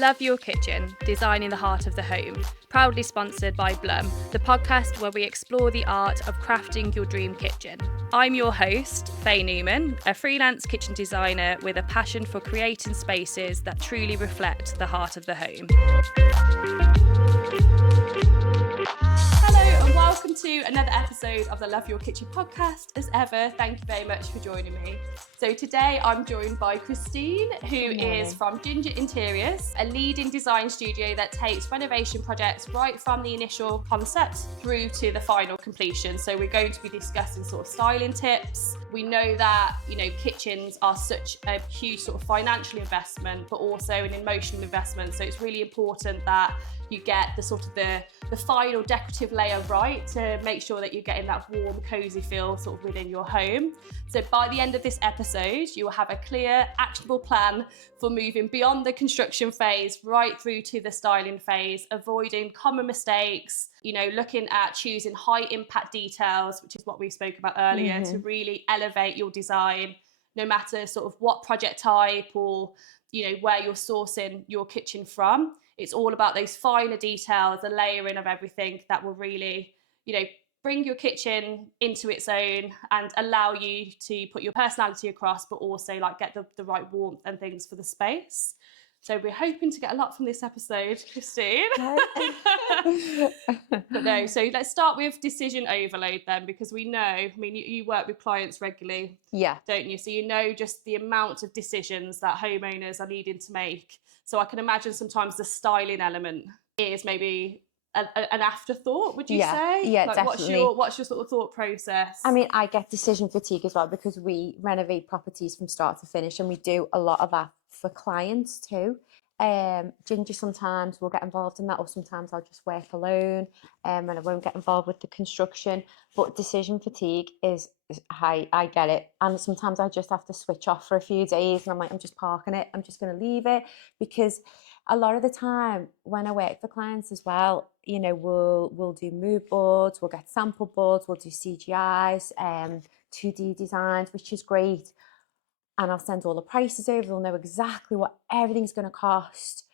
Love Your Kitchen, Designing the Heart of the Home, proudly sponsored by Blum, the podcast where we explore the art of crafting your dream kitchen. I'm your host, Faye Newman, a freelance kitchen designer with a passion for creating spaces that truly reflect the heart of the home. Hello and welcome to another episode of the Love Your Kitchen podcast. As ever, thank you very much for joining me. So today I'm joined by Christine, who is from Ginger Interiors, a leading design studio that takes renovation projects right from the initial concept through to the final completion. So we're going to be discussing sort of styling tips. We know that, kitchens are such a huge sort of financial investment, but also an emotional investment. So it's really important that you get the sort of the final decorative layer right to make sure that you're getting that warm, cozy feel sort of within your home. So by the end of this episode, you will have a clear, actionable plan for moving beyond the construction phase right through to the styling phase, avoiding common mistakes, looking at choosing high impact details, which is what we spoke about earlier, to really elevate your design, no matter sort of what project type or where you're sourcing your kitchen from. It's all about those finer details, the layering of everything that will really, bring your kitchen into its own and allow you to put your personality across, but also get the right warmth and things for the space. So we're hoping to get a lot from this episode, Christine. But no, so let's start with decision overload then, because we know, you work with clients regularly, don't you? So just the amount of decisions that homeowners are needing to make. So I can imagine sometimes the styling element is maybe an afterthought, would you say? Yeah, definitely. What's your sort of thought process? I get decision fatigue as well because we renovate properties from start to finish, and we do a lot of that for clients too. Ginger sometimes will get involved in that, or sometimes I'll just work alone and I won't get involved with the construction. But decision fatigue is high. I get it, and sometimes I just have to switch off for a few days and I'm like, I'm just parking it, I'm just going to leave it, because a lot of the time when I work for clients as well, we'll do mood boards, we'll get sample boards, we'll do CGIs, 2D designs, which is great. And I'll send all the prices over. They'll know exactly what everything's going to cost.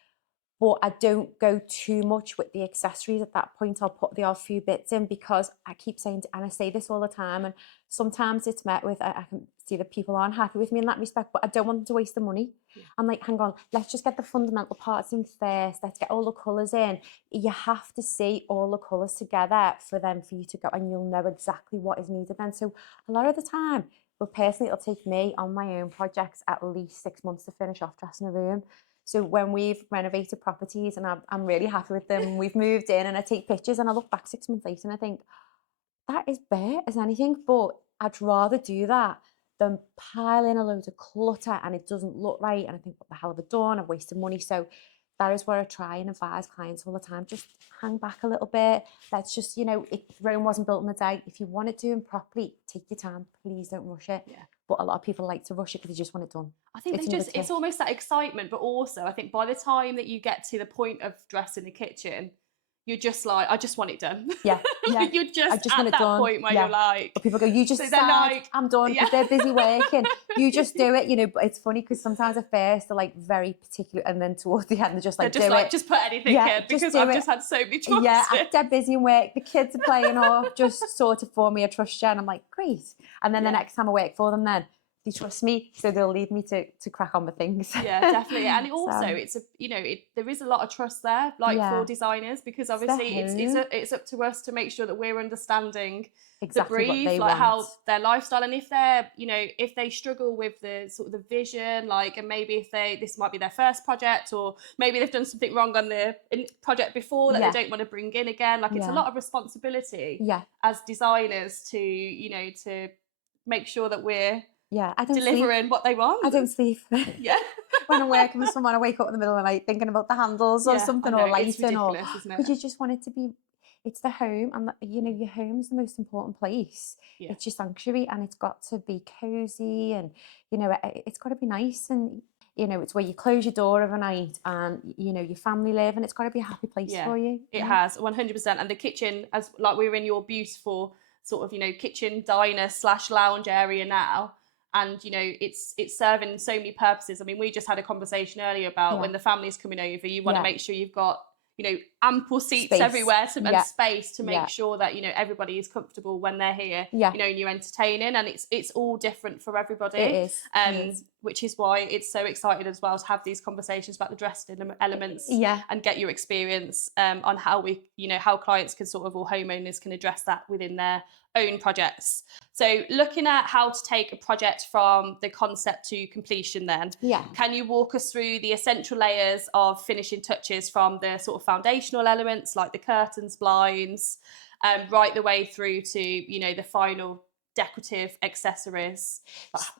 But I don't go too much with the accessories at that point. I'll put the odd few bits in because I keep saying, and I say this all the time, and sometimes it's met with, I can see that people aren't happy with me in that respect, but I don't want them to waste the money. I'm like, hang on, let's just get the fundamental parts in first. Let's get all the colours in. You have to see all the colours together for you to go, and you'll know exactly what is needed then. So a lot of the time, but personally, it'll take me on my own projects at least 6 months to finish off dressing a room. So when we've renovated properties and I'm really happy with them, we've moved in and I take pictures and I look back 6 months later and I think, that is bare as anything, but I'd rather do that than pile in a load of clutter and it doesn't look right. And I think, what the hell have I done? I've wasted money. So that is where I try and advise clients all the time. Just hang back a little bit. Let's just, Rome wasn't built in a day. If you want it doing properly, take your time. Please don't rush it. Yeah. But a lot of people like to rush it because they just want it done. I think it's almost that excitement, but also I think by the time that you get to the point of dressing the kitchen, you're just like, I just want it done. Yeah. You're just at that point where you're like... But people go, you just decide, I'm done, because they're busy working. You just do it, but it's funny because sometimes at first they're very particular, and then towards the end they're just like, just put anything in, because I've just had so many choices. Yeah, they're busy in work, the kids are playing off, just sort of for me, I trust you. And I'm like, great. And then the next time I work for them, then they trust me, so they'll leave me to crack on with things. Yeah, definitely. And also it's there is a lot of trust there, for designers, because obviously it's up to us to make sure that we're understanding exactly the brief, how their lifestyle, and if they're if they struggle with the sort of the vision, and maybe if this might be their first project, or maybe they've done something wrong on the project before that they don't want to bring in again, it's a lot of responsibility as designers to to make sure that we're delivering what they want. I don't sleep. When I'm working with someone, I wake up in the middle of the night thinking about the handles or something, or lighting, isn't it? Because you just want it to be. It's the home, and your home is the most important place. It's your sanctuary, and it's got to be cozy, and it's got to be nice, and it's where you close your door overnight, and your family live, and it's got to be a happy place for you. It has 100%, and the kitchen, as we were in your beautiful sort of kitchen diner / lounge area now. and you know it's serving so many purposes. I mean, we just had a conversation earlier about when the family's coming over, you want to make sure you've got, you know, ample seats everywhere and space to make sure that, you know, everybody is comfortable when they're here, you know, and you're entertaining, and it's all different for everybody. It is. Which is why it's so exciting as well to have these conversations about the dressing elements and get your experience on how we, you know, how clients can sort of, or homeowners can address that within their own projects. So looking at how to take a project from the concept to completion then, can you walk us through the essential layers of finishing touches from the sort of foundational elements like the curtains, blinds, right the way through to, you know, the final decorative accessories?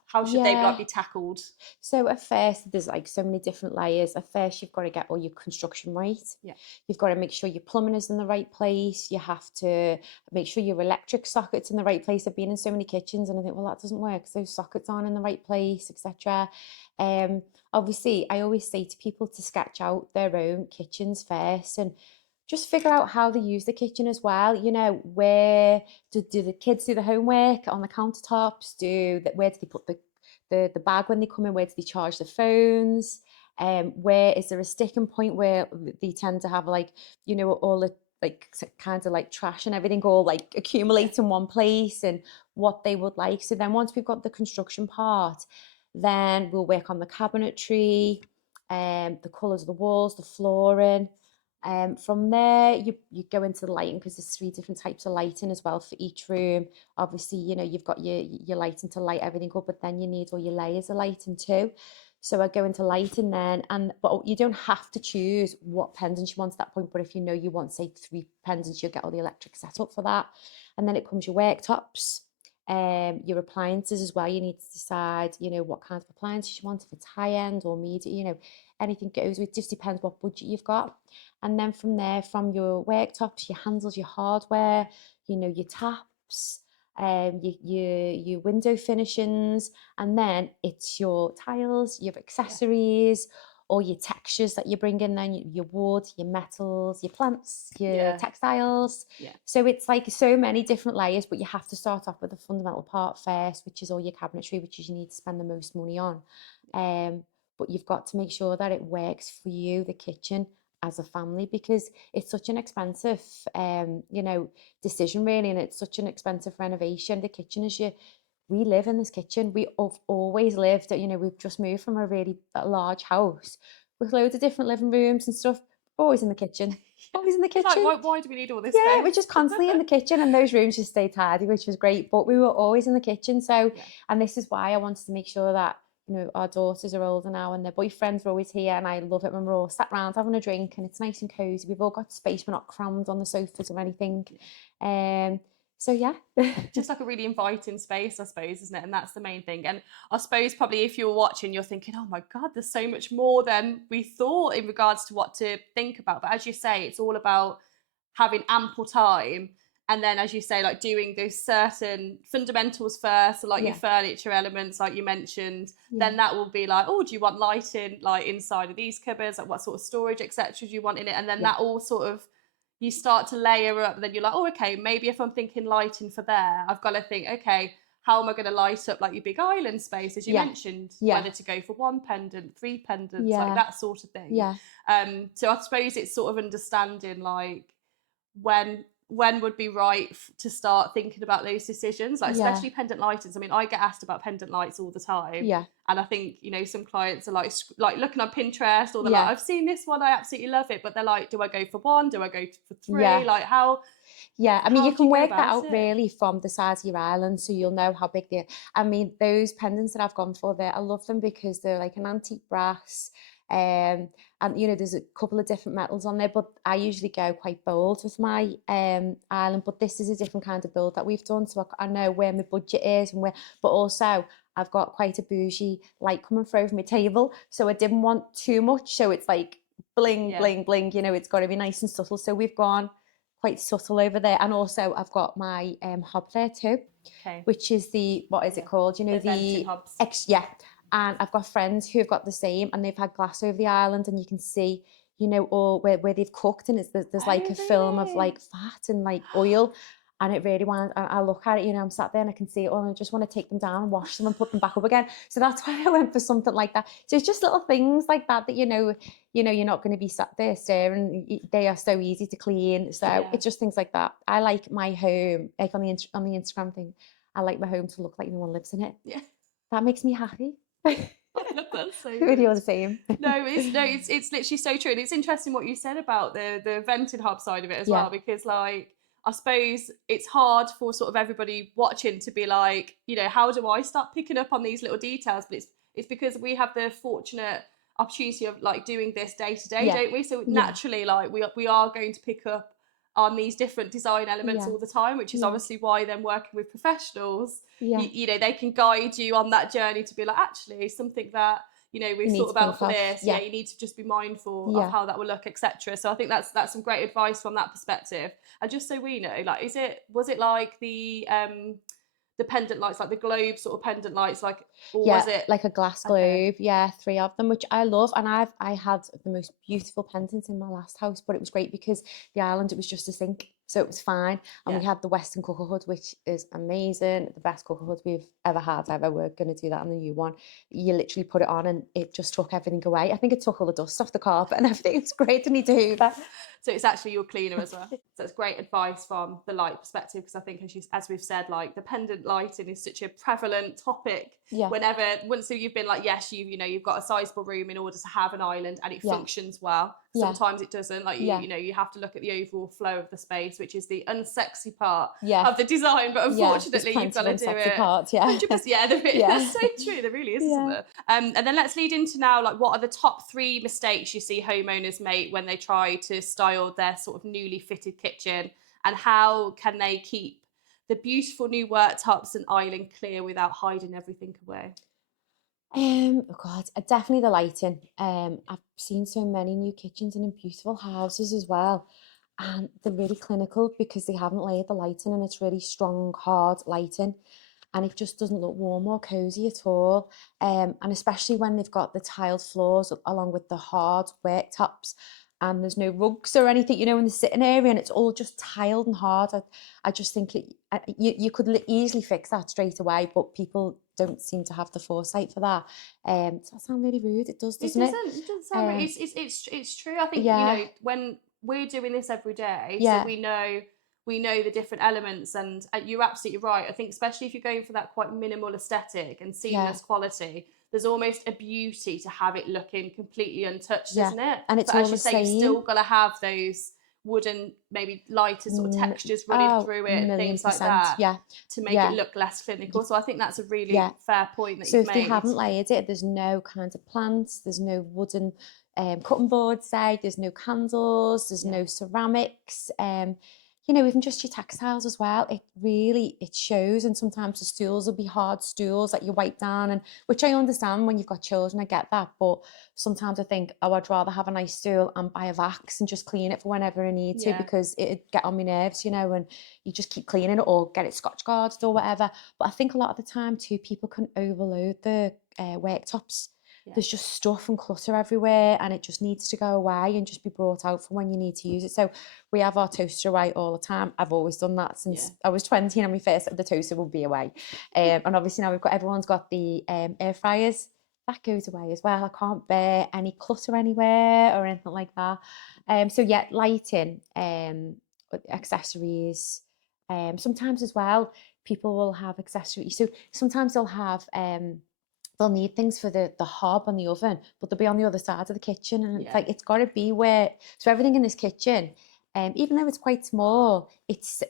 How should they like be tackled? So at first there's like so many different layers. At first you've got to get all your construction right. You've got to make sure your plumbing is in the right place. You have to make sure your electric sockets in the right place. I've been in so many kitchens and I think, well, that doesn't work, those sockets aren't in the right place, etc. Obviously I always say to people to sketch out their own kitchens first and just figure out how they use the kitchen as well. You know, where do the kids do the homework on the countertops? Where do they put the bag when they come in? Where do they charge the phones? Where is there a sticking point where they tend to have, like, you know, all the like kind of like trash and everything all like accumulate in one place, and what they would like. So then once we've got the construction part, then we'll work on the cabinetry, the colours of the walls, the flooring. From there, you go into the lighting, because there's 3 different types of lighting as well for each room. Obviously, you know, you've got your lighting to light everything up, but then you need all your layers of lighting too. So I go into lighting then, but you don't have to choose what pendants you want at that point. But if you know you want, say, 3 pendants, you'll get all the electric set up for that. And then it comes your worktops, your appliances as well. You need to decide, you know, what kind of appliances you want, if it's high end or medium, you know, anything goes. It just depends what budget you've got. And then from there, from your worktops, your handles, your hardware, you know, your taps, your window finishings, and then it's your tiles, your accessories, all your textures that you bring in, then your wood, your metals, your plants, your textiles. So it's like so many different layers, but you have to start off with the fundamental part first, which is all your cabinetry, which is you need to spend the most money on. But you've got to make sure that it works for you, the kitchen, as a family, because it's such an expensive you know, decision really, and it's such an expensive renovation. The kitchen is we live in this kitchen. We have always lived, you know, we've just moved from a really large house with loads of different living rooms and stuff. Always in the kitchen. Always in the kitchen. Like, why do we need all this space? We're just constantly in the kitchen, and those rooms just stay tidy, which was great, but we were always in the kitchen. So and this is why I wanted to make sure that, you know, our daughters are older now and their boyfriends are always here, and I love it when we're all sat around having a drink and it's nice and cozy. We've all got space, we're not crammed on the sofas or anything. So yeah. Just like a really inviting space, I suppose, isn't it? And that's the main thing. And I suppose probably if you're watching, you're thinking, oh my God, there's so much more than we thought in regards to what to think about. But as you say, it's all about having ample time. And then, as you say, like doing those certain fundamentals first, so like your furniture elements, like you mentioned, then that will be like, oh, do you want lighting like inside of these cupboards? Like what sort of storage, etc. do you want in it? And then that all sort of, you start to layer up. Then you're like, oh, okay, maybe if I'm thinking lighting for there, I've got to think, okay, how am I going to light up like your big island space, as you mentioned, whether to go for 1 pendant, 3 pendants, like that sort of thing. So I suppose it's sort of understanding like when would be right to start thinking about those decisions, like especially pendant lightings. I mean, I get asked about pendant lights all the time, and I think, you know, some clients are like looking on Pinterest, or they're like, I've seen this one, I absolutely love it, but they're like, do I go for 1, do I go for 3, like how? I mean, you can work that out really from the size of your island, so you'll know how big they are. I mean, those pendants that I've gone for there, I love them because they're like an antique brass, and you know, there's a couple of different metals on there, but I usually go quite bold with my island, but this is a different kind of build that we've done, so I know where my budget is, and but also I've got quite a bougie light coming through from my table, so I didn't want too much, so it's like bling bling bling, you know, it's got to be nice and subtle, so we've gone quite subtle over there. And also I've got my hob there too, which is the, what is it called, you know, the hobs. And I've got friends who've got the same, and they've had glass over the island, and you can see, you know, all where they've cooked, and there's like a film of like fat and like oil. And it really winds, I look at it, you know, I'm sat there and I can see it all, and I just want to take them down and wash them and put them back up again. So that's why I went for something like that. So it's just little things like that that, you're not going to be sat there staring. They are so easy to clean. So it's just things like that. I like my home, like on the Instagram thing, I like my home to look like no one lives in it. Yeah. That makes me happy. That's so With good. you're the same. It's literally so true. And it's interesting what you said about the vented hub side of it as well, because like, I suppose it's hard for sort of everybody watching to be like, how do I start picking up on these little details? But it's because we have the fortunate opportunity of like doing this day to day, don't we? So naturally, like we are going to pick up on these different design elements all the time, which is obviously why then working with professionals, they can guide you on that journey to be like, actually something that we've thought about for this. You need to just be mindful of how that will look, etc. So I think that's some great advice from that perspective. And just so we know, like, was it like the pendant lights, like the globe sort of pendant lights, like, or was it like a glass globe? Okay. 3 of them, which I love. And I had the most beautiful pendants in my last house, but it was great because the island, it was just a sink, so it was fine. And we had the Western cooker hood, which is amazing, the best cooker hood we've ever had. We're going to do that on the new one. You literally put it on and it just took everything away. I think it took all the dust off the carpet and everything. It was great. Didn't need to hoover. So it's actually your cleaner as well. So it's great advice from the light perspective, because I think, as we've said, like the pendant lighting is such a prevalent topic. Once you've been like, yes, you've got a sizable room in order to have an island and it functions well. Sometimes it doesn't. Like you have to look at the overall flow of the space, which is the unsexy part of the design. But unfortunately, you've got to do it. Parts, 100%. That's so true. There really is, isn't there? And then let's lead into now, like, what are the top 3 mistakes you see homeowners make when they try to style their sort of newly fitted kitchen, and how can they keep the beautiful new worktops and island clear without hiding everything away? God, definitely the lighting. I've seen so many new kitchens in beautiful houses as well, and they're really clinical because they haven't layered the lighting, and it's really strong, hard lighting, and it just doesn't look warm or cozy at all. And especially when they've got the tiled floors along with the hard worktops, and there's no rugs or anything, in the sitting area, and it's all just tiled and hard. I just think you could easily fix that straight away, but people don't seem to have the foresight for that. Does that sound really rude? It does, doesn't it? It doesn't sound rude. It's true. I think, when we're doing this every day, so we know the different elements, and you're absolutely right. I think especially if you're going for that quite minimal aesthetic and seamless quality, there's almost a beauty to have it looking completely untouched, isn't it? And it's but all as you the say, same. you've still got to have those wooden, maybe lighter sort of textures running through it, things like that, to make it look less clinical. So I think that's a really fair point that you've made. So if they haven't layered it, there's no kind of plants, there's no wooden cutting boards, there's no candles, there's no ceramics, even just your textiles as well. It shows. And sometimes the stools will be hard stools that you wipe down, and which I understand when you've got children, I get that. But sometimes I think, I'd rather have a nice stool and buy a vax and just clean it for whenever I need to, because it'd get on my nerves, and you just keep cleaning it or get it scotch guarded or whatever. But I think a lot of the time too, people can overload the worktops. There's just stuff and clutter everywhere, and it just needs to go away and just be brought out for when you need to use it. So we have our toaster away all the time. I've always done that since I was 20, and my first, the toaster will be away. And obviously now everyone's got the air fryers. That goes away as well. I can't bear any clutter anywhere or anything like that. So lighting, accessories. Sometimes as well, people will have accessories. So sometimes they'll have they'll need things for the hob on the oven, but they'll be on the other side of the kitchen, and it's like, it's got to be where, so everything in this kitchen, even though it's quite small, it's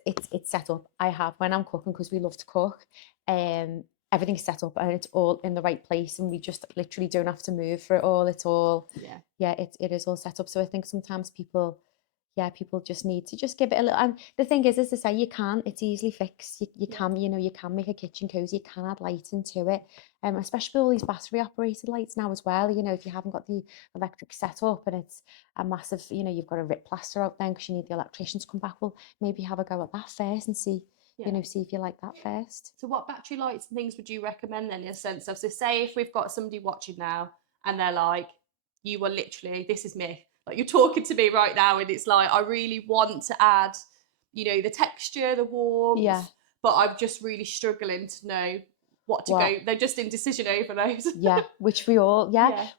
set up. I have, when I'm cooking, because we love to cook, everything's set up and it's all in the right place, and we just literally don't have to move for it all. It's all it is all set up. So I think sometimes people just need to just give it a little. And the thing is to say, it's easily fixed. You can make a kitchen cozy. You can add lighting to it, especially all these battery operated lights now as well. If you haven't got the electric set up and it's a massive, you've got to rip plaster out then because you need the electricians to come back. Well, maybe have a go at that first and see see if you like that first. So what battery lights and things would you recommend then, in a sense of, so say if we've got somebody watching now and they're like, you are literally, this is me, like, you're talking to me right now, and it's like, I really want to add you know, the texture, the warmth. Yeah. But I'm just really struggling to know what to go. They're just indecision overload. Yeah, which we all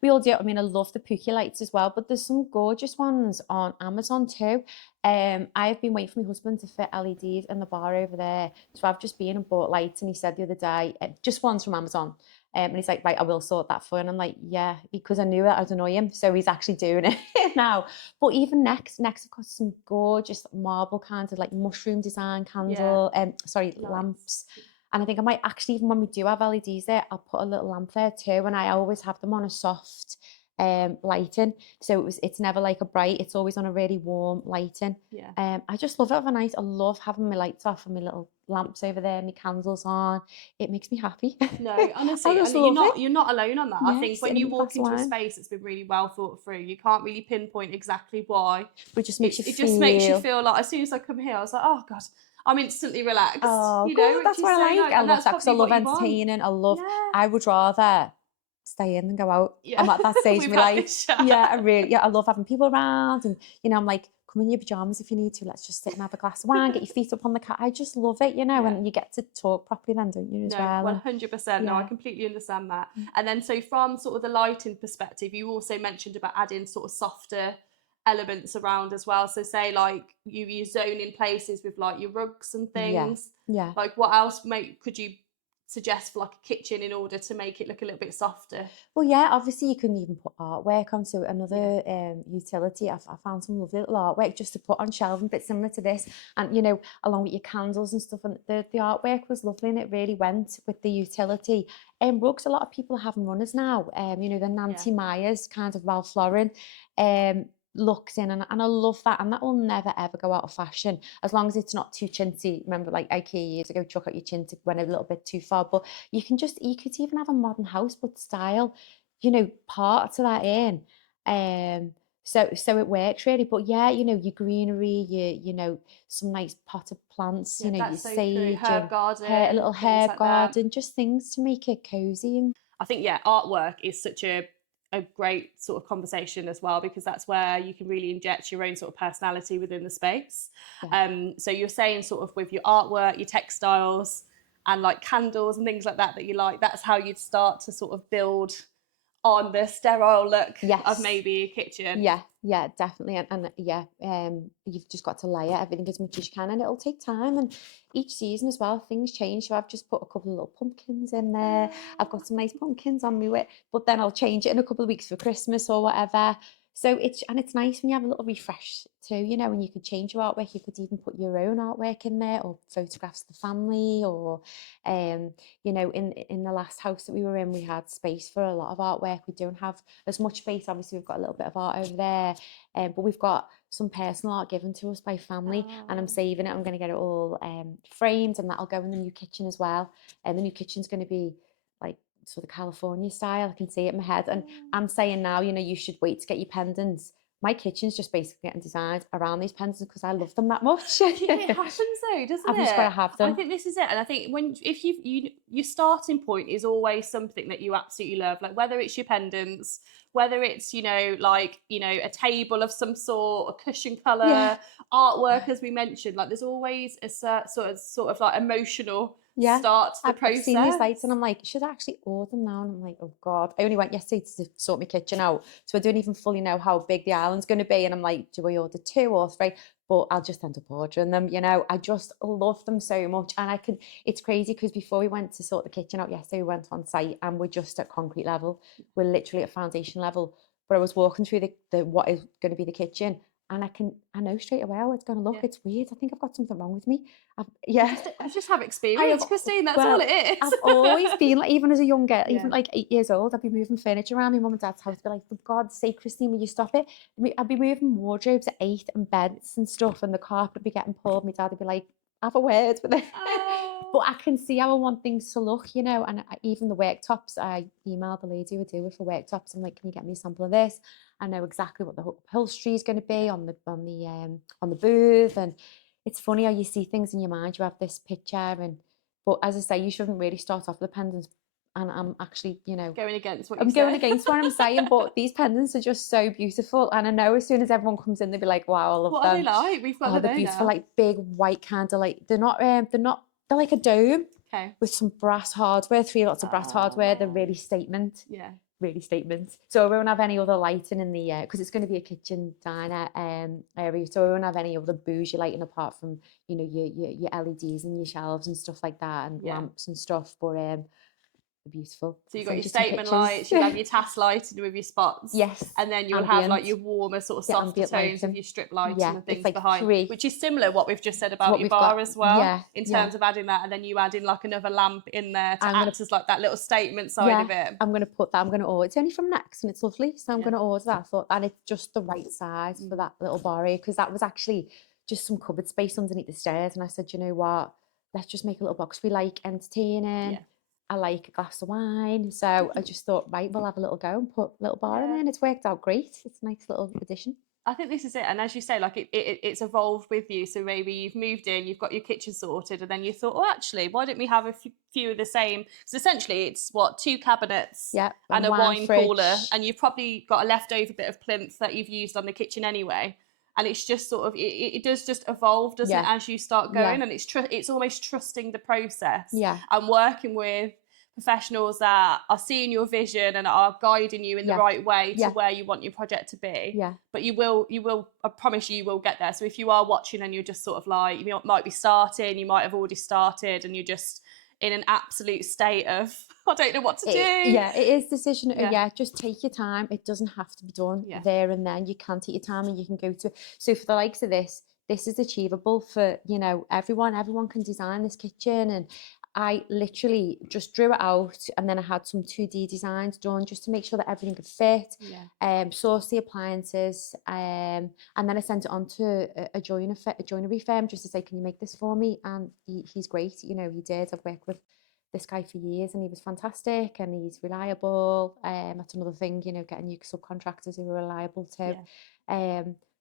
we all do. I mean, I love the Pookie lights as well, but there's some gorgeous ones on Amazon too. I've been waiting for my husband to fit LEDs in the bar over there, so I've just been and bought lights, and he said the other day, just ones from Amazon. And he's like, right, I will sort that for you. And I'm like, yeah, because I knew it, I'd annoy him. So he's actually doing it now. But even next I've got some gorgeous marble kinds of like mushroom design candle, lamps. And I think I might actually, even when we do have LEDs there, I'll put a little lamp there too. And I always have them on a soft lighting. So it's never like a bright, it's always on a really warm lighting. Yeah. I just love it overnight. I love having my lights off and my little lamps over there, my candles on. It makes me happy. No, honestly, and you're not alone on that. Yeah, I think when you walk into a space that's been really well thought through, you can't really pinpoint exactly why. But it just makes just makes you feel like, as soon as I come here, I was like, oh God, I'm instantly relaxed. Oh, you know, that's what I like. I love that because I love entertaining. I would rather stay in than go out. I'm at that stage of my life. I love having people around, and you know, I'm like, come in your pajamas if you need to. Let's just sit and have a glass of wine, get your feet up on the couch. I just love it, you know, and you get to talk properly then, don't you, as well? 100%. No, I completely understand that. And then so from sort of the lighting perspective, you also mentioned about adding sort of softer elements around as well. So say like you zone in places with like your rugs and things. Yeah. Like what else could you suggest for like a kitchen in order to make it look a little bit softer? Well, yeah, obviously you can even put artwork onto another utility. I found some lovely little artwork just to put on shelving, a bit similar to this, and you know, along with your candles and stuff. And the artwork was lovely, and it really went with the utility. Rugs, a lot of people are having runners now. You know, the Nancy Myers kind of Ralph Lauren looks in, and I love that, and that will never ever go out of fashion as long as it's not too chintzy. Remember, like IKEA years ago, chuck out your chintzy went a little bit too far, but you could even have a modern house but style, you know, part to that in. So it works really. But yeah, you know, your greenery, you know, some nice potted plants, you know, your sage, herb garden, a little herb like garden, just things to make it cozy. And I think artwork is such a great sort of conversation as well, because that's where you can really inject your own sort of personality within the space. So you're saying sort of with your artwork, your textiles, and like candles and things like that you like, that's how you'd start to sort of build on the sterile look of maybe a kitchen. Yeah, definitely. And you've just got to layer everything as much as you can, and it'll take time. And each season as well, things change. So I've just put a couple of little pumpkins in there. I've got some nice pumpkins on me, but then I'll change it in a couple of weeks for Christmas or whatever. So it's nice when you have a little refresh too, you know, and you could change your artwork. You could even put your own artwork in there, or photographs of the family, or you know, in the last house that we were in, we had space for a lot of artwork. We don't have as much space. Obviously, we've got a little bit of art over there, but we've got some personal art given to us by family, and I'm saving it. I'm going to get it all framed, and that'll go in the new kitchen as well. And the new kitchen's going to be like sort of California style. I can see it in my head, and I'm saying now, you know, you should wait to get your pendants. My kitchen's just basically getting designed around these pendants because I love them that much. It happens though, doesn't it? I've just got to have them. I think this is it, and I think if your starting point is always something that you absolutely love, like whether it's your pendants, whether it's, you know, like, you know, a table of some sort, a cushion colour, artwork, as we mentioned, like there's always a sort of like emotional start to the process. I've seen these lights and I'm like, should I actually order them now? And I'm like, oh God, I only went yesterday to sort my kitchen out, so I don't even fully know how big the island's going to be. And I'm like, do I order 2 or 3? But I'll just end up ordering them, you know. I just love them so much. And it's crazy because before we went to sort the kitchen out yesterday, we went on site and we're just at concrete level. We're literally at foundation level. But I was walking through the what is going to be the kitchen, and I know straight away how it's going to look. It's weird. I think I've got something wrong with me. I just have experience, Christine. That's all it is. I've always been like, even as a young girl, even like 8 years old, I'd be moving furniture around my mum and dad's house. Be like, for God's sake, Christine, will you stop it? I'd be moving wardrobes at 8 and beds and stuff, and the carpet would be getting pulled. My dad would be like, have a word with it. But I can see how I want things to look, you know. And even the worktops, I emailed the lady who I deal with for worktops. I'm like, can you get me a sample of this? I know exactly what the upholstery is going to be on the booth. And it's funny how you see things in your mind. You have this picture, but as I say, you shouldn't really start off with the pendants and I'm actually, going against what I'm you going said. against what I'm saying, but these pendants are just so beautiful. And I know as soon as everyone comes in, they'll be like, wow, I love What them. are they like? We've got Oh, them they're there beautiful, now. like big white candle. Like they're like a dome Okay. with some brass hardware, lots of brass hardware. They're really statement. Yeah. Really statement. So we won't have any other lighting in the because it's going to be a kitchen diner area. So we won't have any other bougie lighting apart from your LEDs and your shelves and stuff like that, and lamps and stuff. But they're beautiful. So you've got your statement lights, you'll have your task lighting with your spots. Yes. And then you'll have like your warmer sort of softer tones of your strip lighting and things like behind. Which is similar what we've just said about your bar as well. In terms of adding that, and then you add in like another lamp in there to act as like that little statement side of it. I'm gonna put that, I'm gonna order. It's only from Next and it's lovely. So I'm gonna order that. I thought, and it's just the right size for that little bar area, because that was actually just some cupboard space underneath the stairs. And I said, you know what? Let's just make a little box. We like entertaining. I like a glass of wine. So I just thought, right, we'll have a little go and put a little bar in there, and it's worked out great. It's a nice little addition. I think this is it. And as you say, like it's evolved with you. So maybe you've moved in, you've got your kitchen sorted, and then you thought, oh, actually, why don't we have a few of the same? Because essentially it's what, 2 cabinets and a wine cooler, and you've probably got a leftover bit of plinth that you've used on the kitchen anyway. And it's just sort of, it does just evolve, doesn't it, as you start going? And it's almost trusting the process and working with professionals that are seeing your vision and are guiding you in the right way to where you want your project to be. But you will, I promise you will get there. So if you are watching and you're just sort of like, you might be starting, you might have already started, and you're just in an absolute state of, I don't know what to do. Yeah, it is decision. Just take your time. It doesn't have to be done there and then. You can take your time and you can go to. So for the likes of this is achievable for, everyone. Everyone can design this kitchen. And I literally just drew it out, and then I had some 2D designs done just to make sure that everything could fit. Sourced the appliances, and then I sent it on to a joinery firm just to say, can you make this for me? And he's great. He did. I've worked with this guy for years, and he was fantastic, and he's reliable. That's another thing, getting your subcontractors who are reliable too.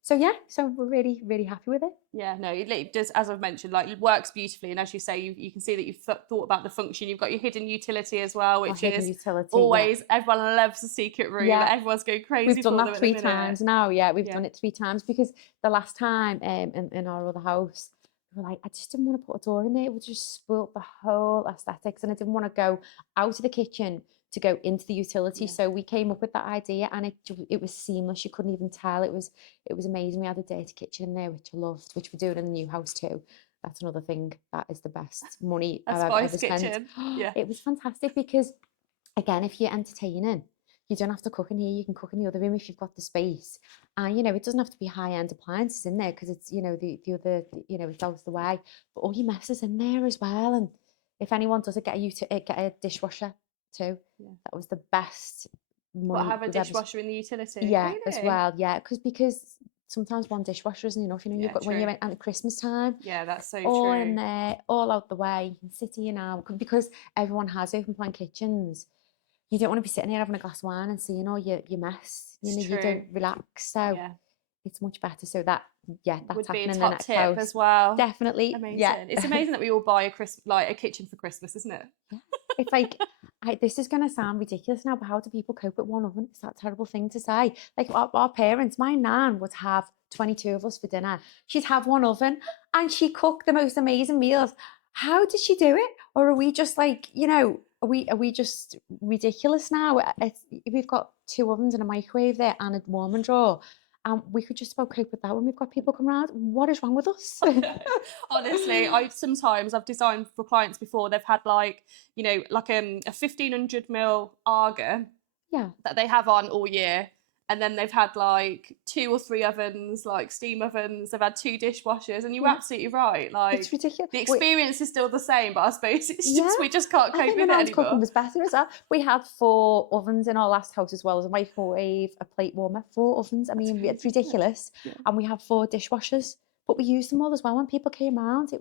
So we're really, really happy with it. Yeah, no, it does, as I've mentioned, like it works beautifully. And as you say, you can see that you've thought about the function. You've got your hidden utility as well, which is always, everyone loves the secret room. Like, everyone's going crazy. We've done that 3 times now. We've done it 3 times, because the last time in our other house, we were like, I just didn't want to put a door in there. It would just spoil the whole aesthetics, and I didn't want to go out of the kitchen to go into the utility. So we came up with that idea, and it was seamless. You couldn't even tell. It was amazing. We had a dirty kitchen in there, which I loved, which we're doing in the new house too. That's another thing that is the best money I've ever spent. It was fantastic, because again, if you're entertaining, you don't have to cook in here. You can cook in the other room if you've got the space. And it doesn't have to be high-end appliances in there, because it's the other it's out of the way. But all your mess is in there as well. And if anyone does it, get a dishwasher too. That was the best money. But have a dishwasher in the utility? Really? As well, because sometimes one dishwasher isn't enough. You've got, when you're at Christmas time. Yeah, that's so all true. In there, all out the way. You can sit here now, because everyone has open plan kitchens. You don't want to be sitting here having a glass of wine and seeing all your mess. You don't relax. So it's much better. So that's would happening be a in the top next tip house. as well. Definitely. Amazing. Yeah. It's amazing that we all buy a kitchen for Christmas, isn't it? It's like, this is going to sound ridiculous now, but how do people cope with one oven? It's that terrible thing to say. Like our parents, my nan would have 22 of us for dinner. She'd have one oven, and she cooked the most amazing meals. How did she do it? Or are we just like, are we just ridiculous now? We've got 2 ovens and a microwave there and a warming drawer. We could just about cope with that when we've got people come around. What is wrong with us? Honestly, I've designed for clients before. They've had like a 1500 ml Arga that they have on all year. And then they've had like 2 or 3 ovens, like steam ovens. They've had 2 dishwashers, and you're absolutely right. Like, it's ridiculous. The experience is still the same, but I suppose it's just we just can't cope with it anymore. Cooking was better as well. We had 4 ovens in our last house as well as a microwave, a plate warmer, 4 ovens. I mean, it's ridiculous. And we have 4 dishwashers, but we used them all as well when people came around.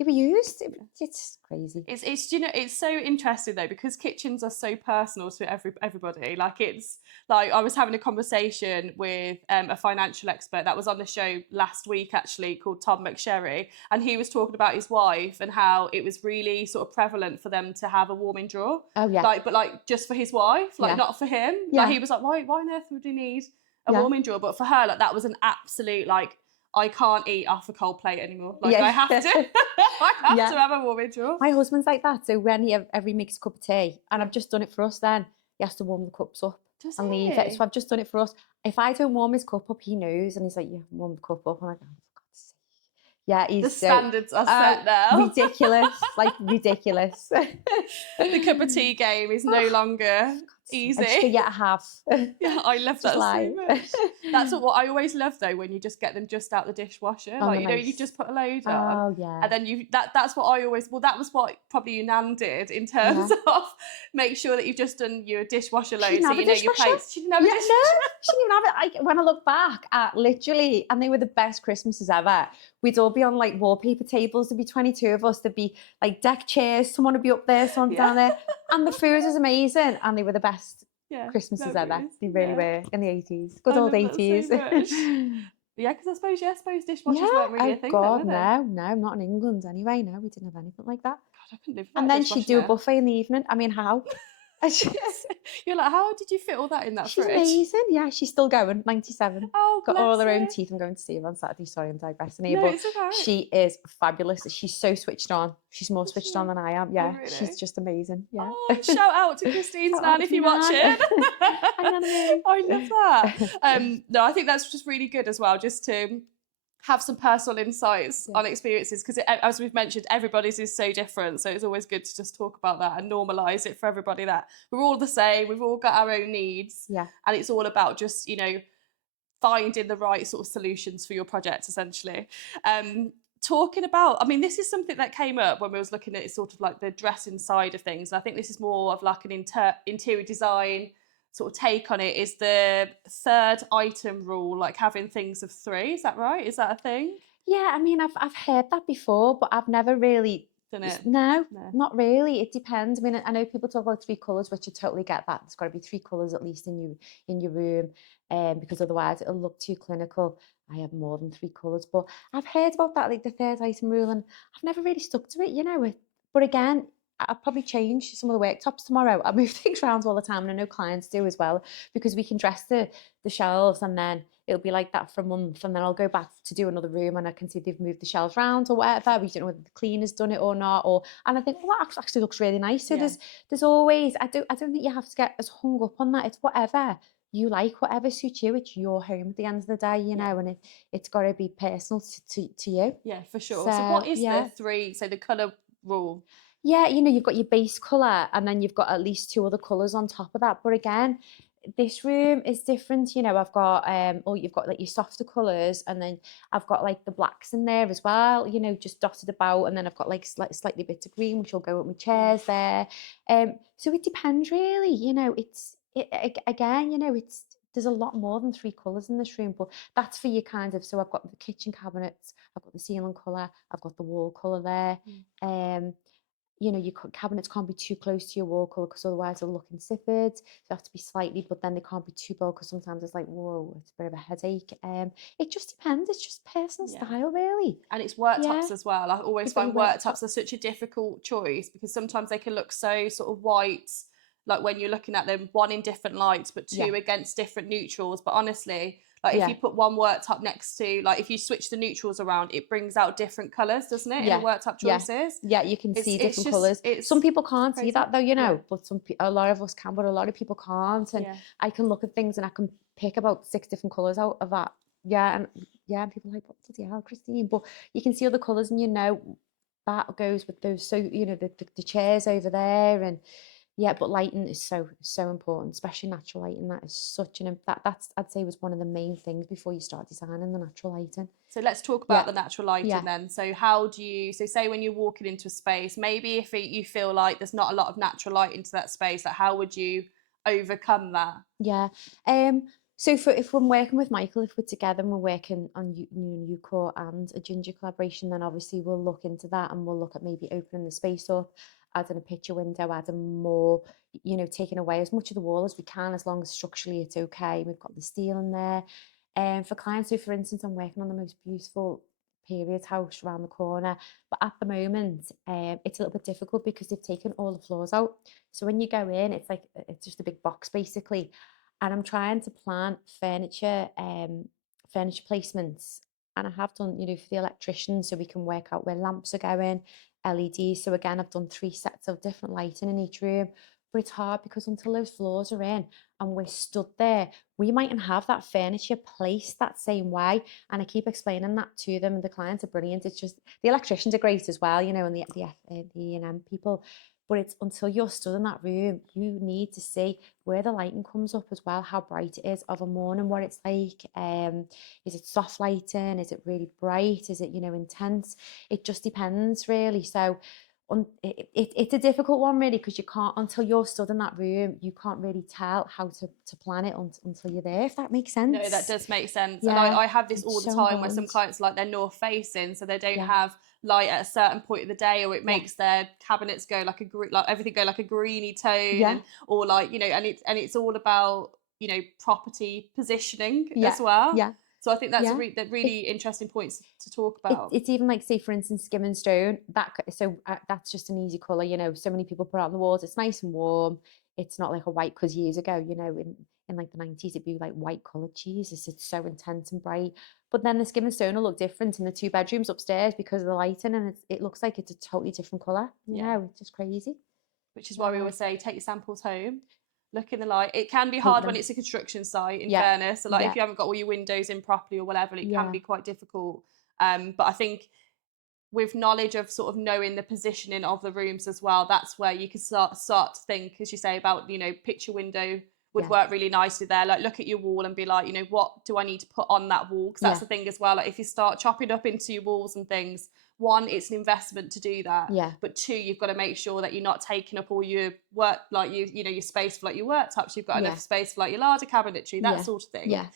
they were used. It's crazy. It's you know, it's so interesting though, because kitchens are so personal to everybody. Like, it's like, I was having a conversation with a financial expert that was on the show last week actually, called Tom McSherry, and he was talking about his wife and how it was really sort of prevalent for them to have a warming drawer. Oh yeah. Like, but like just for his wife, like not for him. Yeah. Like, he was like, why on earth would he need a warming drawer? But for her, like, that was an absolute, like, I can't eat off a cold plate anymore. Like, I have to, I have to have a warming drawer. My husband's like that. So when he ever makes a cup of tea, and I've just done it for us, then he has to warm the cups up and leave it. So I've just done it for us. If I don't warm his cup up, he knows, and he's like, "You haven't warmed the cup up." I'm like, "Oh, for God's sake!" Yeah, he's the standards are set now. Ridiculous, like ridiculous. The cup of tea game is no longer easy. I just forget a half. Yeah, I love that so much. That's what I always love though, when you just get them just out the dishwasher. Oh, like, nice. you know, you just put a load on. Oh yeah. And then that's what I always, well, that was what probably your nan did in terms of make sure that you've just done your dishwasher load, so you know your plates. She didn't have a dishwasher. No, she didn't even have it. When I look back at literally, and they were the best Christmases ever. We'd all be on like wallpaper tables. There'd be 22 of us. There'd be like deck chairs. Someone would be up there, someone down there. And the food was amazing. And they were the best Christmases ever. They really were, in the 80s. Good old 80s. So yeah, because I suppose dishwashers weren't really a thing. God, then, no, not in England anyway. No, we didn't have anything like that. God, I couldn't live and then she'd do a buffet in the evening. I mean, how? You're like, how did you fit all that in that She's fridge? amazing. Yeah, she's still going, 97. Oh, got all her own her. teeth. I'm going to see her on Saturday. Sorry, I'm digressing here. No, but it's okay. she is fabulous. She's so switched on. She's more switched on than I am. Yeah, really? she's just amazing. Yeah. Oh, shout out to Christine's nan if you watch it. I love that. No, I think that's just really good as well, just to have some personal insights on experiences, because as we've mentioned, everybody's is so different, so it's always good to just talk about that and normalise it for everybody, that we're all the same, we've all got our own needs, and it's all about just, you know, finding the right sort of solutions for your project, essentially. Talking about, I mean, this is something that came up when we was looking at sort of like the dressing side of things, and I think this is more of like an interior design sort of take on it, is the 3rd item rule, like having things of 3. Is that right? Is that a thing? Yeah, I mean, I've heard that before, but I've never really done it. No, not really. It depends. I mean, I know people talk about 3 colours, which I totally get that. There's got to be 3 colours at least in your room, because otherwise it'll look too clinical. I have more than 3 colours, but I've heard about that, like the 3rd item rule, and I've never really stuck to it, you know. But again, I'll probably change some of the worktops tomorrow. I move things around all the time, and I know clients do as well, because we can dress the shelves, and then it'll be like that for a month, and then I'll go back to do another room, and I can see they've moved the shelves around or whatever. We don't know whether the cleaner's done it or not, and I think, well, that actually looks really nice. So there's always, I don't think you have to get as hung up on that. It's whatever you like, whatever suits you. It's your home at the end of the day, you know, and it's got to be personal to you. Yeah, for sure. So what is the 3? So the colour rule. Yeah, you know, you've got your base colour, and then you've got at least 2 other colours on top of that. But again, this room is different. You know, I've got you've got like your softer colours, and then I've got like the blacks in there as well, you know, just dotted about, and then I've got like slightly bits of green, which will go with my chairs there. So it depends really, you know. Again, you know, there's a lot more than 3 colours in this room, but that's for you kind of. So I've got the kitchen cabinets, I've got the ceiling colour, I've got the wall colour there. You know, your cabinets can't be too close to your wall colour, because otherwise they'll look insipid. So they have to be slightly, but then they can't be too bold, because sometimes it's like, whoa, it's a bit of a headache. It just depends. It's just personal style, really. And it's worktops as well. I always find worktops are such a difficult choice, because sometimes they can look so sort of white, like when you're looking at them, 1 in different lights, but 2 against different neutrals. But honestly, like if you put one worktop next to, like if you switch the neutrals around, it brings out different colours, doesn't it? In the worktop choices. Yeah, you can see different colours. Some people can't see that though, you know, but a lot of us can, but a lot of people can't. And I can look at things and I can pick about 6 different colours out of that. And people are like, what the hell, Christine? But you can see other colours, and you know that goes with those. So, you know, the chairs over there, and but lighting is so important, especially natural lighting. That is such that's I'd say was one of the main things before you start designing, the natural lighting. So let's talk about the natural lighting then. So how do you, so say when you're walking into a space, maybe if you feel like there's not a lot of natural light into that space, like how would you overcome that? So if I'm working with Michael, if we're together and we're working on Decor and a ginger collaboration, then obviously we'll look into that and we'll look at maybe opening the space up, adding a picture window, adding more, taking away as much of the wall as we can, as long as structurally it's okay. We've got the steel in there. And for clients, so for instance, I'm working on the most beautiful period house around the corner, but at the moment, it's a little bit difficult because they've taken all the floors out. So when you go in, it's just a big box basically, and I'm trying to plan furniture placements, and I have done, for the electrician, so we can work out where lamps are going, LEDs. So again, I've done 3 sets of different lighting in each room, but it's hard because until those floors are in and we're stood there, we mightn't have that furniture placed that same way. And I keep explaining that to them, and the clients are brilliant. It's just the electricians are great as well, and the E&M people. But it's until you're stood in that room, you need to see where the lighting comes up as well, how bright it is of a morning, what it's like. Is it soft lighting? Is it really bright? Is it, intense? It just depends really. So it's a difficult one really, because you can't, until you're stood in that room, you can't really tell how to plan it until you're there, if that makes sense. No, that does make sense. Yeah, and I have this all the so time where some important. clients, like, they're north facing, so they don't Yeah. have light at a certain point of the day, or it Yeah. makes their cabinets go like everything go like a greeny tone. Yeah. or like, and it's all about, property positioning Yeah. as well. Yeah. So I think that's Yeah. really interesting points to talk about. It's even like, say for instance, skim and stone, that's just an easy color. So many people put it on the walls, it's nice and warm, it's not like a white, because years ago, in like the 90s, it'd be like white colored cheeses, it's so intense and bright. But then the skim and stone will look different in the 2 bedrooms upstairs because of the lighting, and it looks like it's a totally different color. It's just crazy. Which is why we always say, take your samples home, look in the light. It can be Paint hard them. when it's a construction site, in Yeah. fairness. So like, Yeah. if you haven't got all your windows in properly or whatever, it Yeah. can be quite difficult. But I think with knowledge of sort of knowing the positioning of the rooms as well, that's where you can start to think, as you say, about, picture window would Yeah. work really nicely there. Like, look at your wall and be like, what do I need to put on that wall? Because that's Yeah. the thing as well. Like, if you start chopping up into your walls and things, one, it's an investment to do that. Yeah. But two, you've got to make sure that you're not taking up all your work, like your space for like your worktops. You've got Yeah. enough space for like your larder cabinetry, that Yeah. sort of thing. Yeah.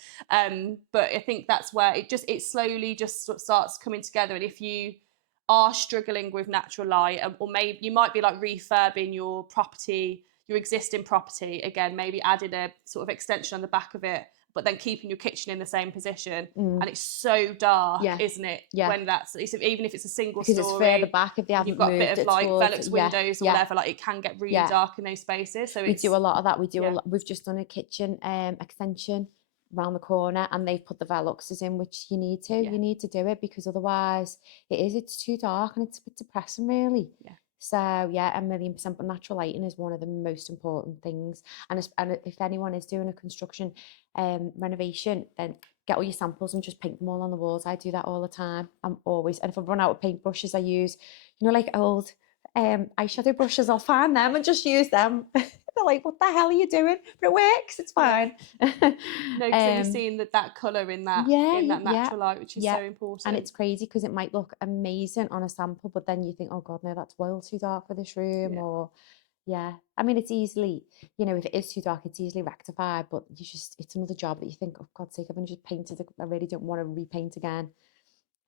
But I think that's where it slowly just sort of starts coming together. And if you are struggling with natural light, or maybe you might be like refurbing your existing property, again, maybe adding a sort of extension on the back of it, but then keeping your kitchen in the same position. And it's so dark, Yeah. isn't it? Yeah. When even if it's a single Because story, it's further back, if they haven't you've got a moved bit of it like towards, Velux windows or whatever, like, it can get really Yeah. dark in those spaces. So we do a lot of that. We do yeah. a lot. We've just done a kitchen extension around the corner, and they've put the Veluxes in, which you need to. Yeah. You need to do it, because otherwise it's too dark and it's a bit depressing, really. Yeah. So yeah, 1,000,000%. But natural lighting is one of the most important things. And if anyone is doing a construction renovation, then get all your samples and just paint them all on the walls. I do that all the time. I'm always, and if I run out of paint brushes, I use, like old eyeshadow brushes. I'll find them and just use them. They're like, what the hell are you doing? But it works, it's fine. No, because you're seeing that colour in that natural light, which is so important. And it's crazy because it might look amazing on a sample, but then you think, oh God, no, that's well too dark for this room. Or I mean, it's easily, if it is too dark, it's easily rectified, but it's another job that you think, oh God's sake, I've only just painted it. I really don't want to repaint again.